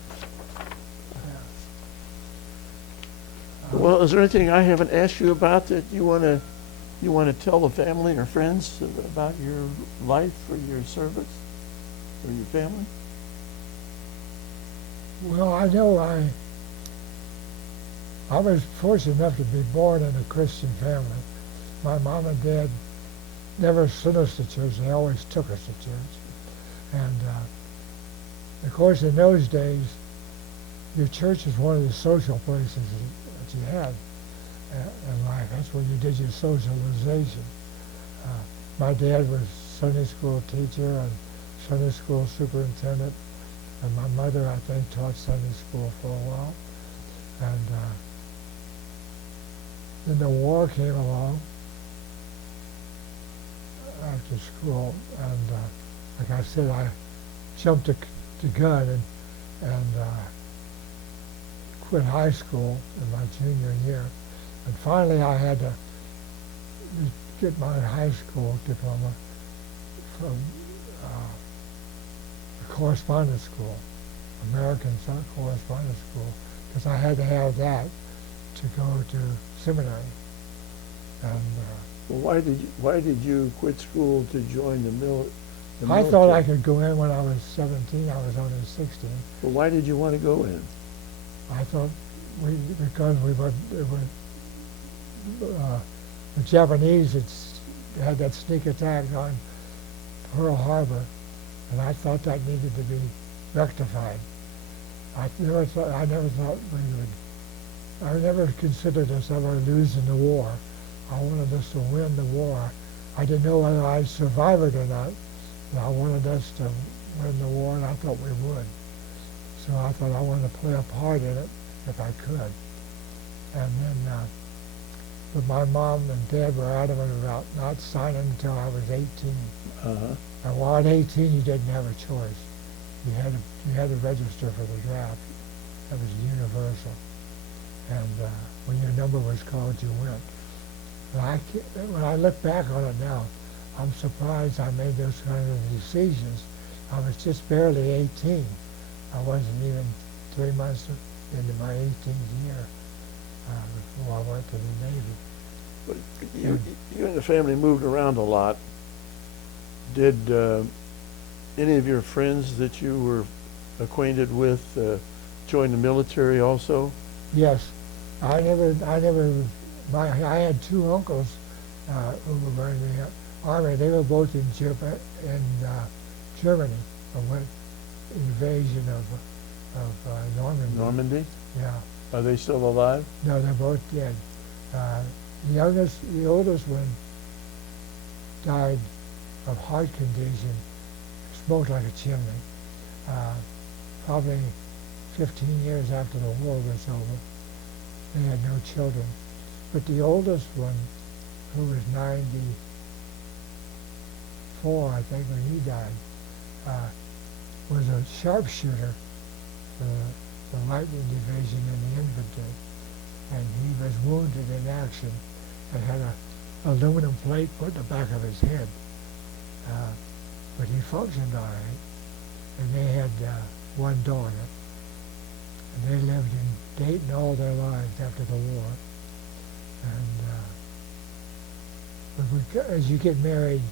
Well, is there anything I haven't asked you about that you want to tell the family or friends about your life or your service or your family? Well, I know I was fortunate enough to be born in a Christian family. My mom and dad never sent us to church. They always took us to church. And of course, in those days, your church was one of the social places that you had in life. That's where you did your socialization. My dad was Sunday school teacher and Sunday school superintendent, And my mother, I think, taught Sunday school for a while. And then the war came along after school, and like I said, I jumped the gun and quit high school in my junior year. And finally I had to get my high school diploma from the correspondence school, American correspondence school, because I had to have that to go to seminary. And Well, why did you quit school to join the military? I thought I could go in when I was 17. I was only 16. Well, why did you want to go in? I thought because the Japanese had that sneak attack on Pearl Harbor, and I thought that needed to be rectified. I never considered us ever losing the war. I wanted us to win the war. I didn't know whether I'd survive it or not, but I wanted us to win the war, and I thought we would. So I thought I wanted to play a part in it if I could. And then, but my mom and dad were adamant about not signing until I was 18. Uh-huh. And while at 18, you didn't have a choice. You had to register for the draft. That was universal. And when your number was called, you went. When I look back on it now, I'm surprised I made those kind of decisions. I was just barely 18. I wasn't even 3 months into my 18th year before I went to the Navy. But you and the family moved around a lot. Did any of your friends that you were acquainted with join the military also? Yes, I had two uncles who were in the army. They were both in Germany, went invasion of Normandy. Normandy? Yeah. Are they still alive? No, they're both dead. The oldest one died of heart condition, smoked like a chimney. Probably 15 years after the war was over. They had no children. But the oldest one, who was 94, I think, when he died, was a sharpshooter for the Lightning Division in the infantry. And he was wounded in action and had an aluminum plate put in the back of his head. But he functioned all right. And they had one daughter. And they lived in Dayton all their lives after the war. And as you get married,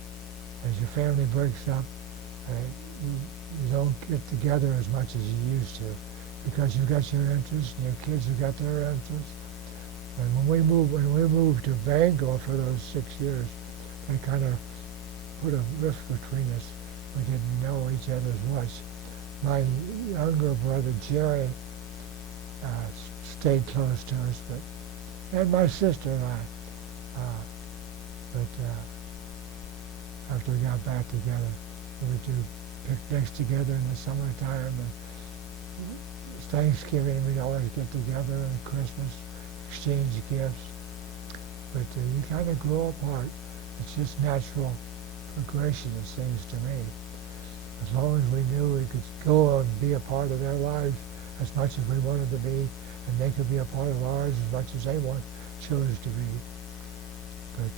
as your family breaks up, you don't get together as much as you used to, because you've got your interests and your kids have got their interests. And when we moved to Bangor for those 6 years, they kind of put a rift between us. We didn't know each other as much. My younger brother Jerry stayed close to us, and my sister and I. But after we got back together, we would do picnics together in the summertime, and Thanksgiving we'd always get together, and Christmas, exchange gifts. But you kind of grow apart. It's just natural progression, it seems to me. As long as we knew we could go and be a part of their lives as much as we wanted to be, and they could be a part of ours as much as they chose to be. But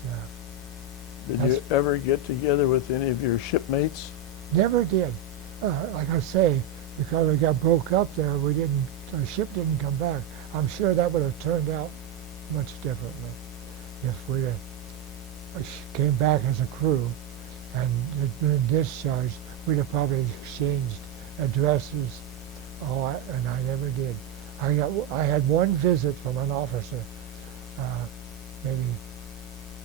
did you ever get together with any of your shipmates? Never did. Like I say, because we got broke up there, the ship didn't come back. I'm sure that would have turned out much differently if we came back as a crew and had been discharged. We'd have probably exchanged addresses. And I never did. I had one visit from an officer. Maybe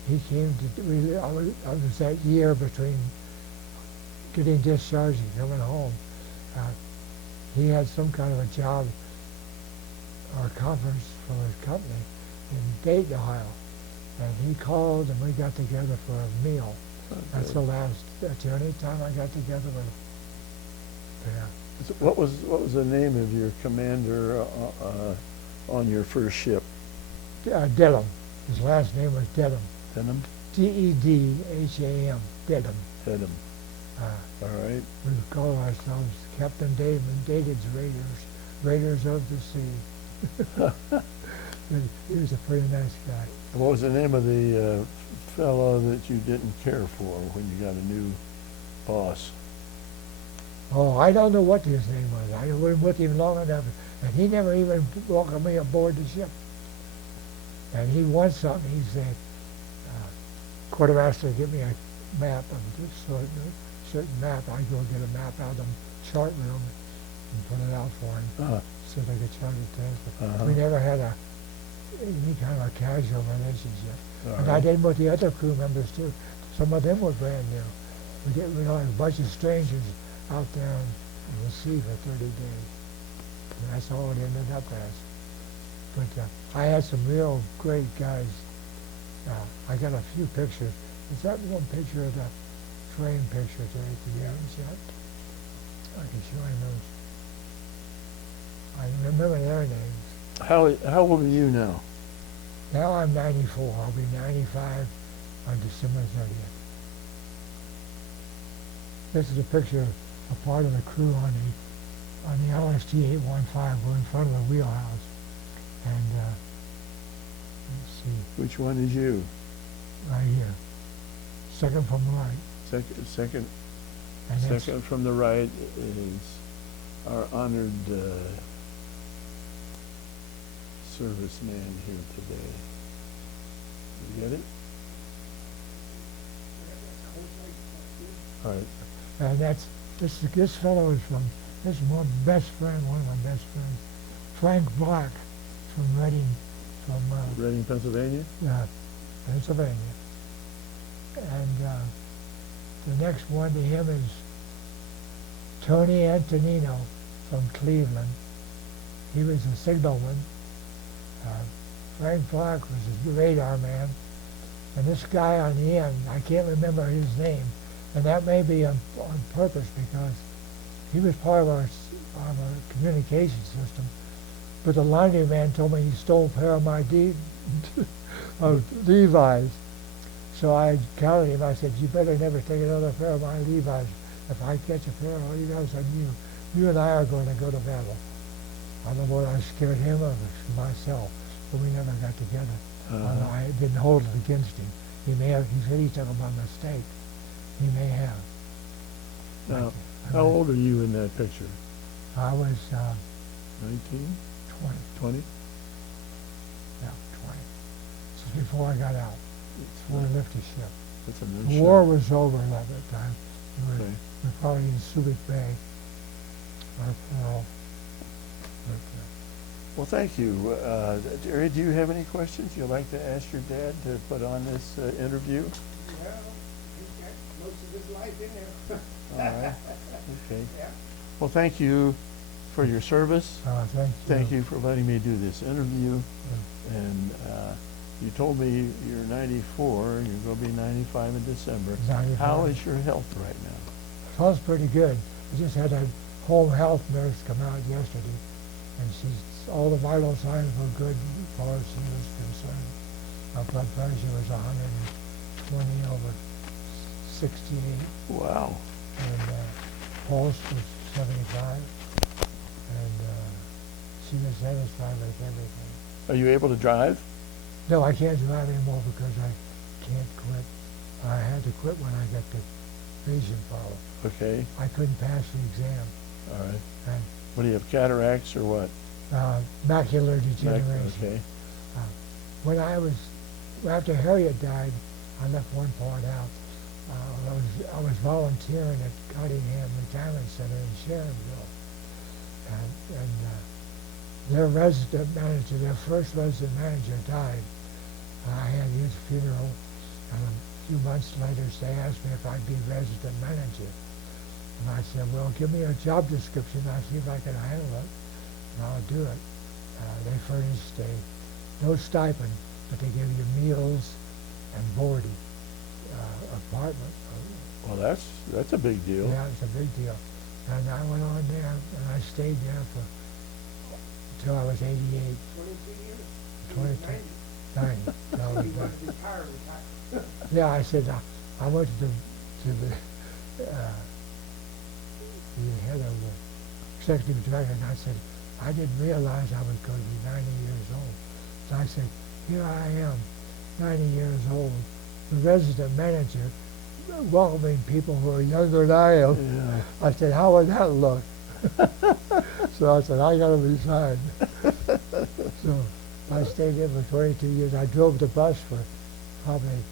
he came to. I was that year between getting discharged and coming home. He had some kind of a job or a conference for his company in Dayton, Ohio, and he called and we got together for a meal. Okay. That's the only time I got together with him. Yeah. So what was the name of your commander on your first ship? Dedham. His last name was Dedham. Denham? Dedham. Dedham. Dedham. All right. We would call ourselves Captain Dave and David's Raiders, Raiders of the Sea. But he was a pretty nice guy. What was the name of the fellow that you didn't care for when you got a new boss? Oh, I don't know what his name was. I wasn't with him long enough, and he never even welcomed me aboard the ship. And he wants something. He said, quartermaster, give me a map of this certain map. I go get a map out of the chart room and put it out for him so they could chart it test. We never had any kind of a casual relationship. And I did with the other crew members too. Some of them were brand new. We had a bunch of strangers out there in the sea for 30 days. And that's all it ended up as. But I had some real great guys. I got a few pictures. Is that one picture of the frame picture there at the end yet? I can show you those. I remember their names. How old are you now? Now I'm 94. I'll be 95 on December 30th. This is a picture of part of the crew on the LST 815. We're in front of the wheelhouse. And let's see. Which one is you? Right here. Second from the right. Second And from the right is our honored serviceman here today. You get it? All right. And this fellow is from, this is my best friend, one of my best friends, Frank Black from Reading, Reading, Pennsylvania? Pennsylvania. And the next one to him is Tony Antonino from Cleveland. He was a signalman. Frank Black was a radar man. And this guy on the end, I can't remember his name, and that may be on purpose because he was part of our communication system. But the laundry man told me he stole a pair of my Levi's. So I counted him. I said, you better never take another pair of my Levi's. If I catch a pair of Levi's on you and I are going to go to battle. I don't know whether I scared him or myself, but we never got together. I didn't hold it against him. He said he took my mistake. He may have. Now, how old are you in that picture? I was 19? 20. 20? Yeah, 20. This is before I got out. Before I left the ship. That's a nice The shot. war was over at that time. We Okay. were probably in Subic Bay. Or Pearl. Well, thank you. Jerry, do you have any questions you'd like to ask your dad to put on this interview? Well, he's got most of his life in there. All right. Okay. Yeah. Well, thank you for your service. Thank you. Thank you for letting me do this interview. And you told me you're 94 and you're going to be 95 in December. 95. How is your health right now? Health's pretty good. I just had a home health nurse come out yesterday, and all the vital signs were good as far as she was concerned. My blood pressure was 120 over 68. Wow. And pulse was 75. And she was satisfied with everything. Are you able to drive? No, I can't drive anymore because I can't quit. I had to quit when I got the vision problem. Okay. I couldn't pass the exam. All right. And What do you have, cataracts or what? macular degeneration. Okay. After Harriet died, I left one part out. I was volunteering at Cottingham Retirement Center in Sharonville, and their resident manager, their first resident manager, died. I had his funeral, and a few months later, they asked me if I'd be resident manager. And I said, well, give me a job description. I'll see if I can handle it, and I'll do it. They furnished no stipend, but they gave you meals and boarding, apartment. Well, that's a big deal. Yeah, it's a big deal. And I went on there, and I stayed there for until I was 88, 22 years? 22, 90. 90. till I was You done. want to retire. Yeah, I said, I went to the head of the executive director, and I said, I didn't realize I was going to be 90 years old. So I said, here I am, 90 years old, the resident manager, welcoming people who are younger than I am. Yeah. I said, how would that look? So I said, I got to resign. So I stayed there for 22 years. I drove the bus for probably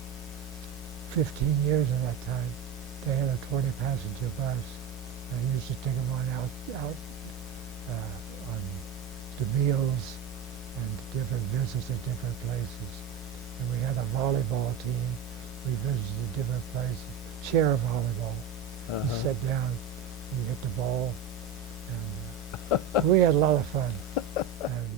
15 years at that time. They had a 20-passenger bus. I used to take them out on the meals and different visits at different places. And we had a volleyball team. We visited different places. Chair volleyball. You sit down, you hit the ball, and we had a lot of fun. And